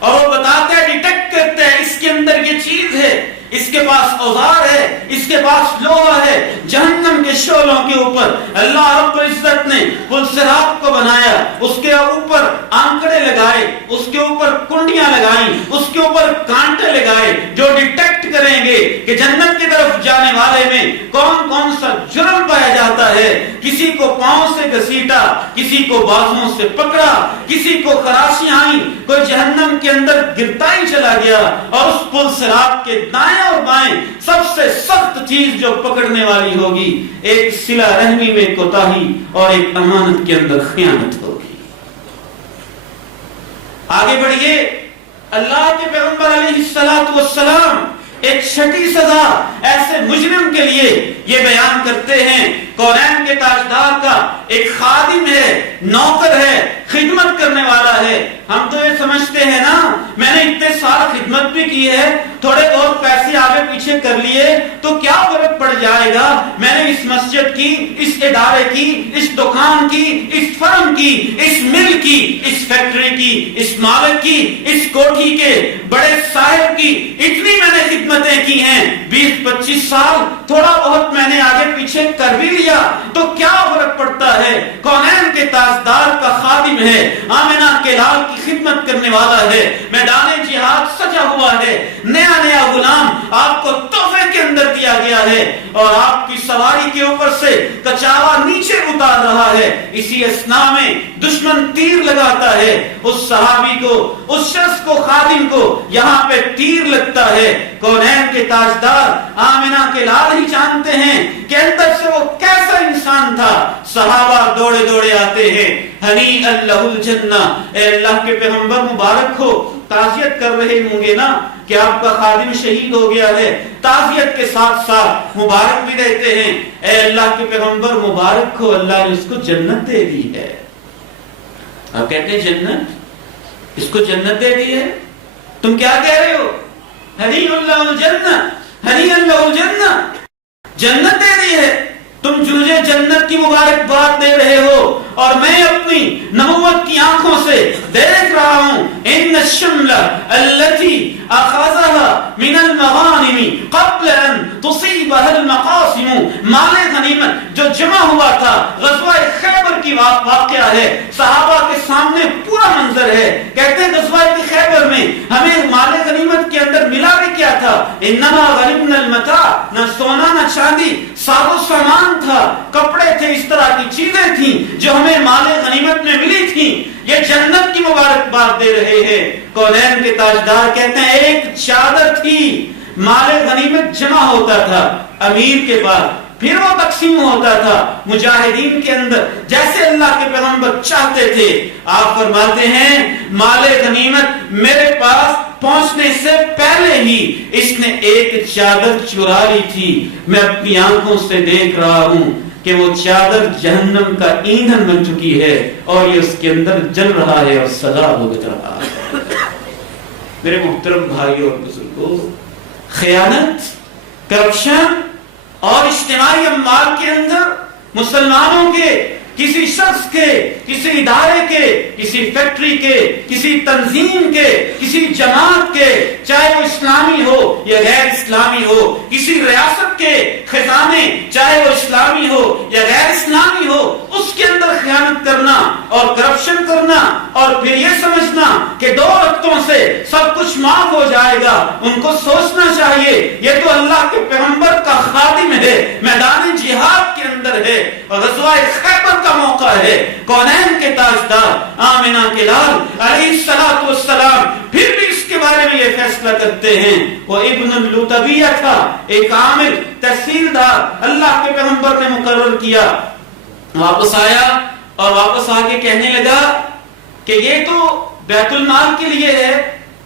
اور وہ بتاتا ہے، ڈیٹیکٹ کرتا ہے اس کے اندر یہ چیز ہے، اس کے پاس اوزار ہے، اس کے پاس لوہا ہے، جہنم کے شعلوں کے اوپر اللہ رب العزت نے پل صراط کو بنایا، اس کے اوپر آنکڑے لگائے، اس کے اوپر کنڈیاں لگائیں، اس کے اوپر کانٹے لگائے جو ڈیٹیکٹ کریں گے کہ جنت کی طرف جانے والے میں کون کون سا جرم پایا جاتا ہے۔ کسی کو پاؤں سے گھسیٹا، کسی کو بازوؤں سے پکڑا، کسی کو خراشیاں آئیں، کوئی جہنم کے اندر گرتا ہی چلا گیا، اور اس پل صراط کے دائیں اور بائیں سب سے سخت چیز جو پکڑنے والی ہوگی، ایک صلہ رحمی میں کوتاہی اور ایک امانت کے اندر خیانت ہوگی۔ آگے بڑھیے، اللہ کے پیغمبر علیہ الصلوۃ والسلام ایک چھٹی سزا ایسے مجرم کے لیے یہ بیان کرتے ہیں۔ کونین کے تاجدار کا ایک خادم ہے، نوکر ہے، خدمت کرنے والا ہے۔ ہم تو یہ سمجھتے ہیں نا، میں نے اتنے سال خدمت بھی کی ہے، تھوڑے بہت پیسے آگے پیچھے کر لیے تو کیا فرق پڑ جائے گا، میں نے اس مسجد کی، اس ادارے کی، اس دکان کی، اس فرم کی، اس مل کی، اس فیکٹری کی، اس مالک کی، اس کوٹھی کے بڑے صاحب کی، اتنی میں نے خدمتیں کی ہیں، 20-25 سال، تھوڑا بہت میں نے آگے پیچھے کر بھی لیا تو کیا فرق پڑتا ہے۔ کونین کے تاجدار کا خادم ہے، آمنہ کے لال کی خدمت کرنے والا ہے، میدان جہاد سجا ہوا ہے، نیا نیا غلام آپ کو تحفے کے اندر دیا گیا ہے، اور آپ کی سواری کے اوپر سے کچاوا نیچے اتار رہا ہے۔ اسی اثناء میں دشمن تیر لگاتا ہے، اس صحابی کو، اس شخص کو، خادم کو یہاں پہ تیر لگتا ہے۔ کونین کے تاجدار آمنہ کے لال ہی جانتے ہیں کہ اندر سے وہ کیسا انسان تھا۔ صحابہ دوڑے دوڑے آتے ہیں، ہنی اللہ الجنہ، اے اللہ کے پیغمبر مبارک ہو، تعزیت کر رہے ہوں گے نا کہ آپ کا خادم شہید ہو گیا ہے، تعزیت کے ساتھ ساتھ مبارک بھی دیتے ہیں، اے اللہ کے پیغمبر مبارک ہو، اللہ نے اس کو جنت دے دی ہے۔ آپ کہتے ہیں جنت، اس کو جنت دے دی ہے، تم کیا کہہ رہے ہو؟ ہنی اللہ الجنہ، ہنی اللہ الجنہ، جنت دے دی ہے، تم مجھے جنت کی مبارکباد دے رہے ہو، اور میں اپنی نبوت کی آنکھوں سے دیکھ رہا ہوں، ان الشمل التي اخذها من المغانم قبل ان تصيبها المقاسم، مال غنیمت جو جمع ہوا تھا غزوہ خیبر کی واقعہ ہے، صحابہ کے سامنے پورا منظر ہے، کہتے ہیں غزوہ خیبر میں ہمیں مال غنیمت کے اندر ملا بھی کیا تھا، انما غنمنا المتاع، نہ سونا نہ چاندی، ساز و سامان تھا، کپڑے تھے، اس طرح کی چیزیں تھیں جو ہمیں مال غنیمت میں ملی تھیں، یہ جنت کی مبارکباد دے رہے ہیں۔ کونین کے تاجدار کہتے ہیں ایک چادر تھی، مال غنیمت جمع ہوتا تھا امیر کے پاس، پھر وہ تقسیم ہوتا تھا مجاہدین کے اندر جیسے اللہ کے پیغمبر چاہتے تھے۔ آپ فرماتے ہیں مال غنیمت میرے پاس پہنچنے سے پہلے ہی اس نے ایک چادر چرا لی تھی، میں اپنی آنکھوں سے دیکھ رہا ہوں کہ وہ چادر جہنم کا ایندھن بن چکی ہے اور یہ اس کے اندر جل رہا ہے اور سزا بھگت رہا ہے۔ میرے محترم بھائیوں اور بزرگوں، خیانت، کرپشن اور اجتماعی اموال کے اندر مسلمانوں کے، کسی شخص کے، کسی ادارے کے، کسی فیکٹری کے، کسی تنظیم کے، کسی جماعت کے، چاہے وہ اسلامی ہو یا غیر اسلامی ہو، کسی ریاست کے خزانے چاہے وہ اسلامی ہو یا غیر اسلامی ہو، اس کے اندر سب کچھ معاف ہو جائے گا. ان کو سوچنا چاہیے یہ تو اللہ کے پیغمبر کا خادم ہے, میدان جہاد کے اندر ہے, اور غزوہ خیبر کا موقع ہے. کونین کے تاجدار آمنہ کے لال علیہ السلام پھر بھی اس کے بارے میں یہ فیصلہ کرتے ہیں. وہ ابن اللتبیہ تھا, ایک عامل تحصیلدار اللہ کے پیغمبر نے مقرر کیا. واپس آیا اور واپس آ کے کہنے لگا کہ یہ تو بیت المال کے لیے ہے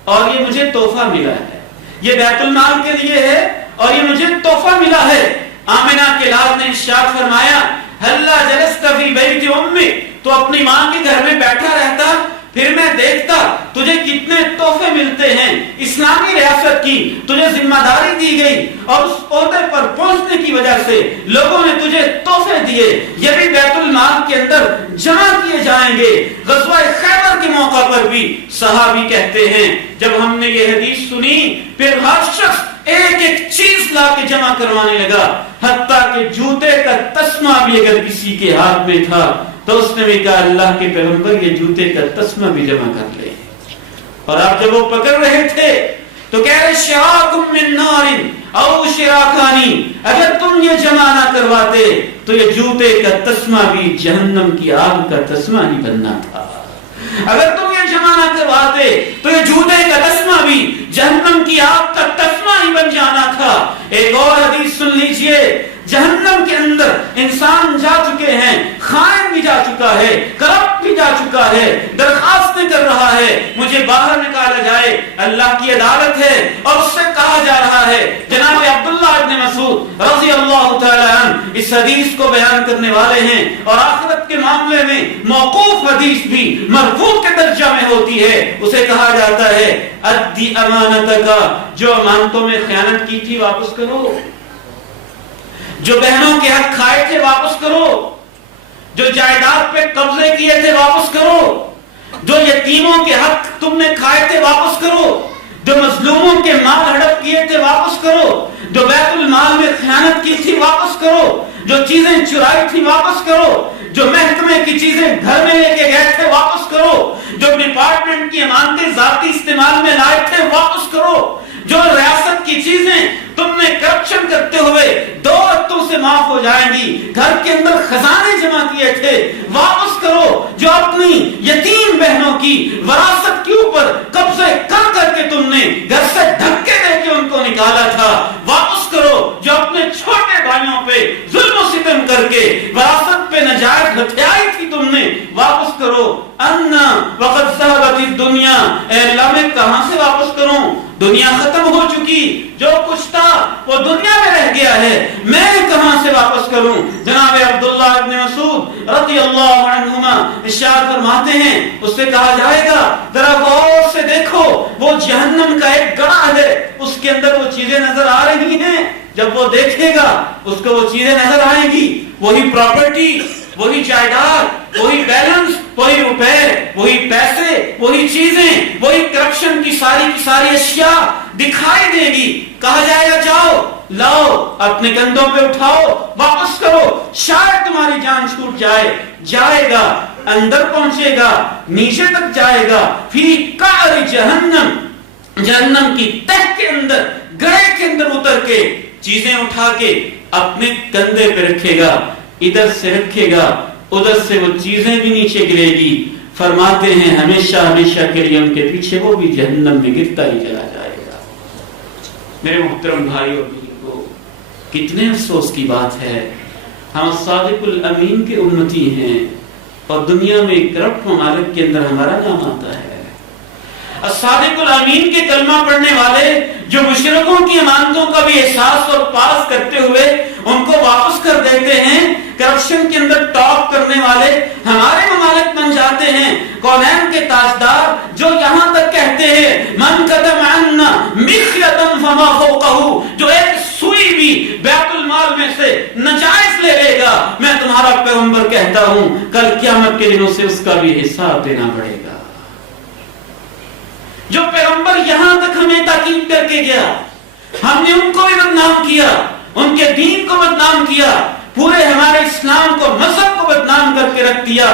اور یہ مجھے تحفہ ملا ہے, یہ بیت المال کے لیے ہے اور یہ مجھے تحفہ ملا ہے. آمنہ کے لال نے ارشاد فرمایا ہلا جلست فی بیت امی, تو اپنی ماں کے گھر میں بیٹھا رہتا, پھر میں دیکھتا تجھے کتنے تحفے ملتے ہیں. اسلامی ریاست کی تجھے ذمہ داری دی گئی اور اس عہدے پر پہنچنے کی وجہ سے لوگوں نے تجھے تحفے دیے, یہ بھی بیت المال کے اندر جمع کیے جائیں گے. غزوہ خیبر کے موقع پر بھی صحابی کہتے ہیں جب ہم نے یہ حدیث سنی پھر ہر شخص ایک ایک چیز لا کے جمع کروانے لگا, حتیٰ کہ جوتے کا تسمہ بھی اگر کسی کے ہاتھ میں تھا تو اس نے بھی کہا اللہ کے پیغمبر یہ جوتے کا تسمہ بھی جمع کر لے. اور آپ جب وہ پکڑ رہے تھے تو کہہ رہے شراکم من نار او شراکانی, اگر تم یہ جمع نہ کرواتے تو یہ جوتے کا تسمہ بھی جہنم کی آگ کا تسمہ ہی بننا تھا. اگر تم یہ جمع نہ کرواتے تو یہ جوتے کا تسمہ بھی جہنم کی آگ کا تسمہ ہی بن جانا تھا. ایک اور حدیث سن لیجئے, جہنم کے اندر انسان جا چکے ہیں, خائن بھی جا چکا ہے, کرپٹ بھی جا چکا ہے, درخواستیں کر رہا ہے مجھے باہر نکالا جائے. اللہ کی عدالت ہے اور اس سے کہا جا رہا ہے, جناب عبداللہ ابن مسعود رضی اللہ تعالی عنہ اس حدیث کو بیان کرنے والے ہیں, اور آخرت کے معاملے میں موقوف حدیث بھی مرفوع کے درجہ میں ہوتی ہے. اسے کہا جاتا ہے ادی امانتک, جو امانتوں میں خیانت کی تھی واپس کرو, جو بہنوں کے حق کھائے تھے واپس کرو, جو جائیداد پہ قبضے کیے تھے واپس کرو, جو یتیموں کے حق تم نے کھائے تھے واپس کرو, جو مظلوموں کے مال ہڑپ کیے تھے واپس کرو, جو بیت المال میں خیانت کی تھی واپس کرو, جو چیزیں چرائی تھی واپس کرو, جو محکمے کی چیزیں گھر میں لے کے گئے تھے واپس کرو, جو ڈپارٹمنٹ کی امانتیں ذاتی استعمال میں لائے تھے واپس کرو, جو ریاست کی چیزیں تم نے کرپشن کرتے ہوئے 2 رتوں سے معاف ہو جائیں گی, گھر کے اندر خزانے جمع کیے تھے واپس کرو, جو اپنی یتیم بہنوں کی وراثت کے اوپر قبضے کر کر کے تم نے گھر سے دھکے دے کے ان کو نکالا تھا واپس کرو, جو اپنے چھوٹے بھائیوں پہ ظلم و ستم کر کے وراثت پہ نجائز ہتھیائی تھی تم نے واپس کرو. انا وقد ذهبت الدنيا, اے اللہ میں کہاں سے واپس کروں, دنیا ختم ہو چکی, جو کچھ تھا وہ دنیا میں رہ گیا ہے, میں کہاں سے واپس کروں. جناب عبداللہ ابن مسعود رضی اللہ عنہما ارشاد فرماتے ہیں اس سے کہا جائے گا ذرا غور سے دیکھو, وہ جہنم کا ایک گڑھا ہے, اس کے اندر وہ چیزیں نظر آ رہی ہیں. جب وہ دیکھے گا اس کو وہ چیزیں نظر آئیں گی, وہی پراپرٹی, وہی جائیداد, وہی بیلنس, وہی روپے, وہی پیسے, وہی چیزیں, وہی کرپشن کی ساری اشیاء دکھائی دے گی. کہا جائے گا جاؤ لاؤ اپنے کندھوں پہ اٹھاؤ واپس کرو, شاید تمہاری جان چھوٹ جائے. جائے گا, اندر پہنچے گا, نیچے تک جائے گا, فی قعر جہنم, جہنم کی تہ کے اندر, گڑھے کے اندر اتر کے چیزیں اٹھا کے اپنے کندھے پہ رکھے گا, ادھر سے رکھے گا, ادھر سے وہ چیزیں بھی نیچے گرے گی. فرماتے ہیں ہمیشہ ہمیشہ کے لیے ان کے پیچھے وہ بھی جہنم میں گرتا ہی چلا جائے گا. میرے محترم بھائی اور بزرگوں, کتنے افسوس کی بات ہے, ہم صادق الامین کے امتی ہیں اور دنیا میں کرپٹ ممالک کے اندر ہمارا نام آتا ہے. صادق الامین کے کلمہ پڑھنے والے جو مشرکوں کی امانتوں کا بھی احساس اور پاس کرتے ہوئے ان کو واپس کر دیتے ہیں, کرپشن کے اندر ٹاپ کرنے والے ہمارے ممالک بن جاتے ہیں. کونین کے تاجدار جو یہاں تک کہتے ہیں من قدم عنا مخیتا فما فوقہ, جو ایک سوئی بھی بیت المال میں سے نجائز لے لے گا, میں تمہارا پیغمبر کہتا ہوں کل قیامت کے دنوں سے اس کا بھی حساب دینا پڑے گا. جو پیغمبر یہاں تک ہمیں تاکید کر کے گیا, ہم نے ان کو بھی بدنام کیا, ان کے دین کو بدنام کیا, پورے ہمارے اسلام کو, مذہب کو بدنام کر کے رکھ دیا.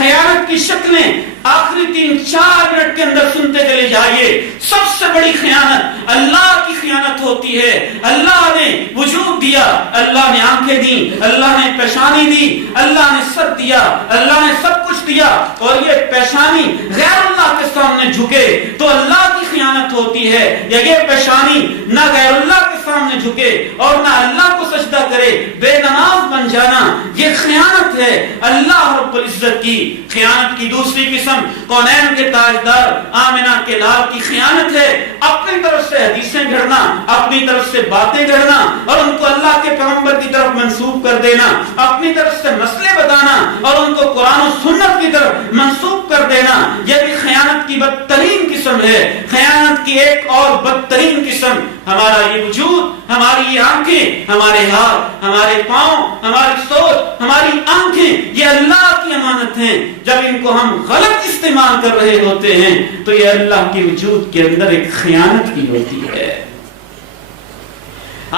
خیانت کی شکلیں آخری 3-4 منٹ کے اندر سنتے چلے جائیے. سب سے بڑی خیانت اللہ کی خیانت ہوتی ہے. اللہ نے وجود دیا, اللہ نے آنکھیں دی, اللہ نے پیشانی دی, اللہ نے سر دیا, اللہ نے سب کچھ دیا, اور یہ پیشانی غیر اللہ کے سامنے جھکے تو اللہ کی خیانت ہوتی ہے. یا یہ پیشانی نہ غیر اللہ کے سامنے جھکے اور نہ اللہ کو سجدہ کرے, بے نماز بن جانا, یہ خیانت ہے اللہ رب العزت کی. خیانت کی دوسری قسم کونین کے تاجدار آمنہ کے لال کی خیانت ہے. اپنی طرف سے حدیثیں گھڑنا, اپنی طرف سے باتیں گھڑنا اور ان کو اللہ کے پیغمبر کی طرف منسوب کر دینا, اپنی طرف سے مسئلے بتانا اور ان کو قرآن و سنت کی طرف منسوب کر دینا. یہ بھی خیانت کی بدترین قسم ہے. خیانت کی ایک اور بدترین قسم, ہمارا یہ وجود, ہماری یہ آنکھیں, ہمارے ہاتھ, ہمارے پاؤں, ہماری سوچ, ہماری آنکھیں, یہ اللہ کی امانت ہیں. جب ان کو ہم غلط استعمال کر رہے ہوتے ہیں تو یہ اللہ کے وجود کے اندر ایک خیانت کی ہوتی ہے.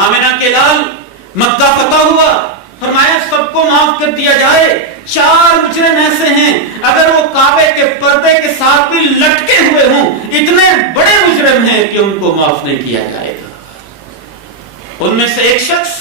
آمنہ کے لال مکہ فتح ہوا, فرمایا سب کو معاف کر دیا جائے. 4 مجرم ایسے ہیں اگر وہ کعبے کے پردے کے ساتھ بھی لٹکے ہوئے ہوں, اتنے بڑے مجرم ہیں کہ ان کو معاف نہیں کیا جائے گا. ان میں سے ایک شخص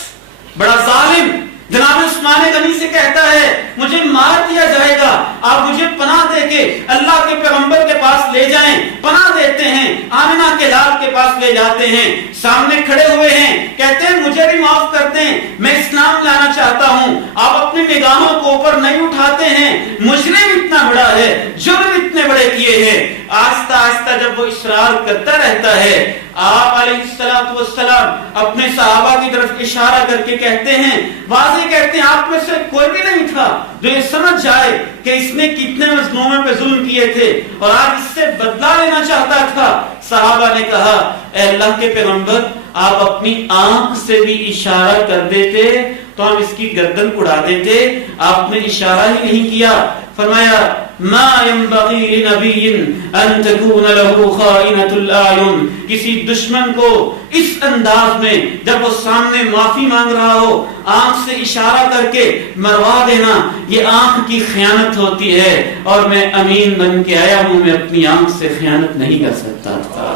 بڑا ظالم جناب عثمان غنی سے کہتا ہے مجھے مار دیا جائے گا, آپ مجھے پناہ دے کے اللہ کے پیغمبر کے پاس لے جائیں. پناہ دیتے ہیں, آمنہ کے لال کے پاس لے جاتے ہیں, سامنے کھڑے ہوئے ہیں, کہتے ہیں مجھے بھی معاف کر دیں, میں اسلام لانا چاہتا ہوں. آپ اپنی نگاہوں کو اوپر نہیں اٹھاتے ہیں, مجرم اتنا بڑا ہے, جرم اتنے بڑے کیے ہیں. آہستہ آہستہ جب وہ اصرار کرتا رہتا ہے, آپ علیہ السلام اپنے صحابہ کی طرف اشارہ کر کے کہتے ہیں, واضح کہتے ہیں آپ میں سے کوئی بھی نہیں تھا جو یہ سمجھ جائے کہ اس نے کتنے مظلوموں پہ ظلم کیے تھے اور آج اس سے بدلہ لینا چاہتا تھا. صحابہ نے کہا اے اللہ کے پیغمبر, آپ اپنی آنکھ سے بھی اشارہ کر دیتے تو ہم اس کی گردن اڑا دیتے, آپ نے اشارہ ہی نہیں کیا. فرمایا ما ينبغي لنبي ان تكون له خائنة الاعين, کسی دشمن کو اس انداز میں جب وہ سامنے معافی مانگ رہا ہو آنکھ سے اشارہ کر کے مروا دینا, یہ آنکھ کی خیانت ہوتی ہے. اور میں امین بن کے آیا ہوں, میں اپنی آنکھ سے خیانت نہیں کر سکتا تھا.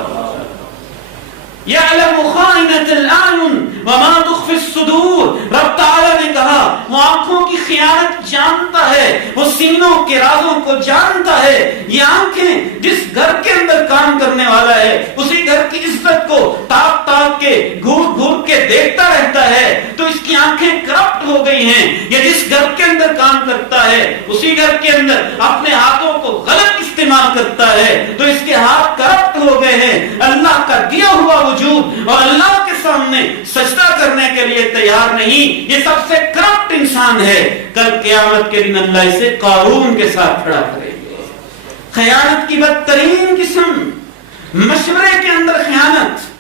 یعلم خائنۃ الاعین وما تخفی الصدور, رب تعالی نے کہا وہ آنکھوں کی خیانت جانتا ہے, وہ سینوں کے رازوں کو جانتا ہے. یہ آنکھیں جس گھر کے اندر کام کرنے والا ہے اسی گھر کی عزت کو تاک تاک کے گھوٹ گھوٹ کے دیکھتا رہتا ہے تو اس کی آنکھیں کرپٹ ہو گئی ہیں. یہ جس گھر کے اندر کام کرتا ہے اسی گھر کے اندر اپنے ہاتھوں کو غلط استعمال کرتا ہے تو اس کے ہاتھ کرپٹ ہو گئے ہیں. اللہ کا دیا ہوا وجود اور اللہ کے سامنے سجدہ کرنے کے لیے تیار نہیں, یہ سب سے کرپٹ انسان ہے. کل قیامت کے دن اللہ اسے قارون کے ساتھ کھڑا کرے گا. خیانت کی بدترین قسم, مشورے کے اندر خیانت.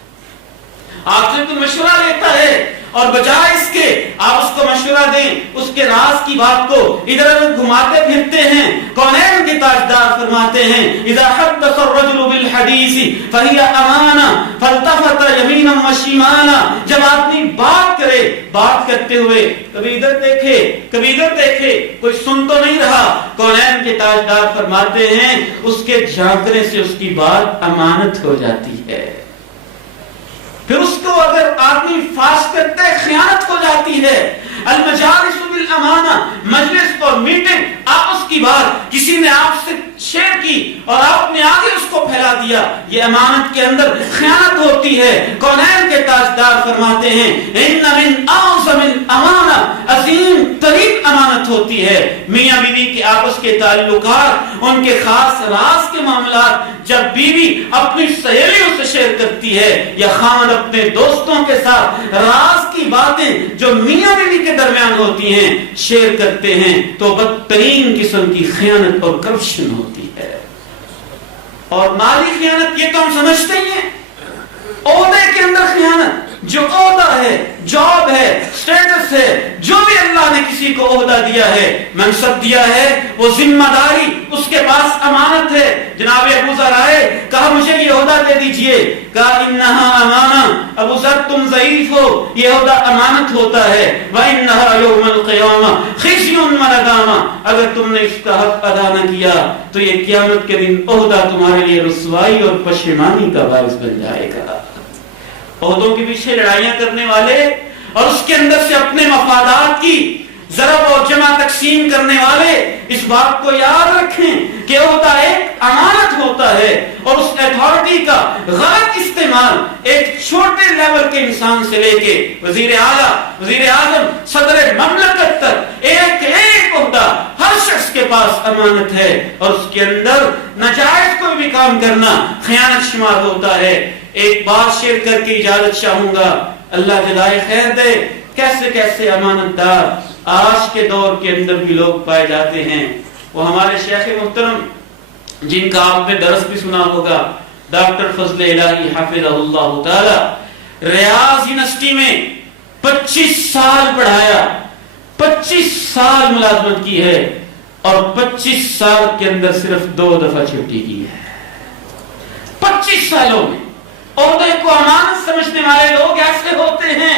آپ سے تو مشورہ لیتا ہے اور بجائے اس کے آپ اس کو مشورہ دیں, اس کے راز کی بات کو ادھر ادھر گھماتے پھرتے ہیں. کونین کے تاجدار فرماتے ہیں اذا حدث الرجل بالحدیث فهي امانہ فالتفت یمینا وشمالا, جب آدمی بات کرے, بات کرتے ہوئے کبھی ادھر دیکھے کبھی ادھر دیکھے, کوئی سن تو نہیں رہا. کونین کے تاجدار فرماتے ہیں اس کے جھانکنے سے اس کی بات امانت ہو جاتی ہے. پھر اس کو اگر آدمی فاش کرتے خیانت ہو جاتی ہے. المجالس بالامانہ, مجلس اور میٹنگ آپس کی بات کسی نے آپ سے شیئر کی اور آپ نے آگے اس کو پھیلا دیا, یہ امانت کے اندر خیانت ہوتی ہے. کونین کے تاجدار فرماتے ہیں ان من اعظم الامانہ, عظیم ترین امانت ہوتی ہے میاں بیوی کے آپس کے تعلقات, ان کے خاص راز کے معاملات. جب بیوی اپنی سہیلیوں سے شیئر کرتی ہے یا خاوند اپنے دوستوں کے ساتھ راز کی باتیں جو میاں بیوی کے درمیان ہوتی ہیں شیئر کرتے ہیں تو بدترین قسم کی خیانت اور کرپشن ہوتی ہے. اور مالی خیانت یہ تو ہم سمجھتے ہی ہیں, عہدے کے اندر خیانت, جو عہدہ ہے، جاب ہے، سٹیٹس ہے، جو بھی اللہ نے کسی کو عہدہ دیا ہے، منصب دیا ہے، وہ ذمہ داری اس کے پاس امانت ہے. جناب ابو ذر آئے، کہا مجھے یہ عہدہ دے دیجئے، کہا انہا امانہ، ابو ذر تم ضعیف ہو، یہ عہدہ امانت ہوتا ہے. وَإِنَّهَا يَوْمَ الْقِيَامَةِ خِزْيٌ وَنَدَامَةٌ، اگر تم نے اس کا حق ادا نہ کیا تو یہ قیامت کے دن عہدہ تمہارے لیے رسوائی اور پشیمانی کا باعث بن جائے گا. عہدوں کے پیچھے لڑائیاں کرنے والے اور اس کے اندر سے اپنے مفادات کی ضرب اور جمع تقسیم کرنے والے اس بات کو یاد رکھیں کہ عہدہ ایک امانت ہوتا ہے اور اس اتھارٹی کا غلط استعمال ایک چھوٹے لیول کے انسان سے لے کے وزیر اعلیٰ، وزیر اعظم، صدر مملکت تک ایک عہدہ ہر شخص کے پاس امانت ہے اور اس کے اندر ناجائز کوئی بھی کام کرنا خیانت شمار ہوتا ہے. ایک بات شیئر کر کے اجازت چاہوں گا، اللہ جزائے خیر دے. کیسے کیسے امانت دار آج کے دور کے اندر بھی لوگ پائے جاتے ہیں. وہ ہمارے شیخ محترم جن کا آپ نے درس بھی سنا ہوگا، ڈاکٹر فضل الہی حافظہ اللہ تعالی، ریاض یونیورسٹی میں 25 سال پڑھایا، 25 سال ملازمت کی ہے اور 25 سال کے اندر صرف 2 دفعہ چھٹی کی ہے. 25 سالوں میں عہدے کو امانت سمجھنے والے لوگ ایسے ہوتے ہیں،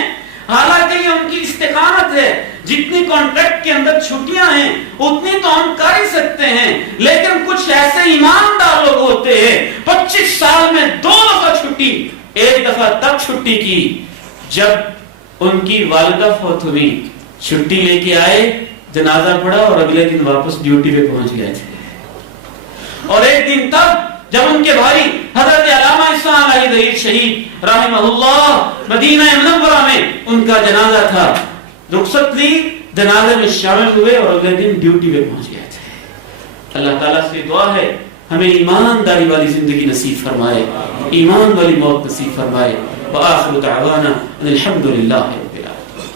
حالانکہ یہ ان کی استقامت ہے. جتنی کانٹریکٹ کے اندر چھٹیاں ہیں اتنی تو ہم کر ہی سکتے ہیں، لیکن کچھ ایسے ایماندار لوگ ہوتے ہیں 25 سال میں 2 دفعہ چھٹی، 1 دفعہ تب چھٹی کی جب ان کی والدہ فوت ہوئی، چھٹی لے کے آئے، جنازہ پڑھا اور اگلے دن واپس ڈیوٹی پہ پہنچ گئے تھے. اور ایک دن تب جب ان کے بھائی حضرت علامہ اسماعیل علی ظہیر شہید رحمہ اللہ مدینہ منورہ میں ان کا جنازہ تھا. رخصت لی، جنازے میں شامل ہوئے اور اگلے دن ڈیوٹی پہ پہنچ گئے تھے. اللہ تعالیٰ سے دعا ہے ہمیں ایمانداری والی زندگی نصیب فرمائے، ایمان والی موت نصیب فرمائے. وآخر دعوانا ان الحمد للہ.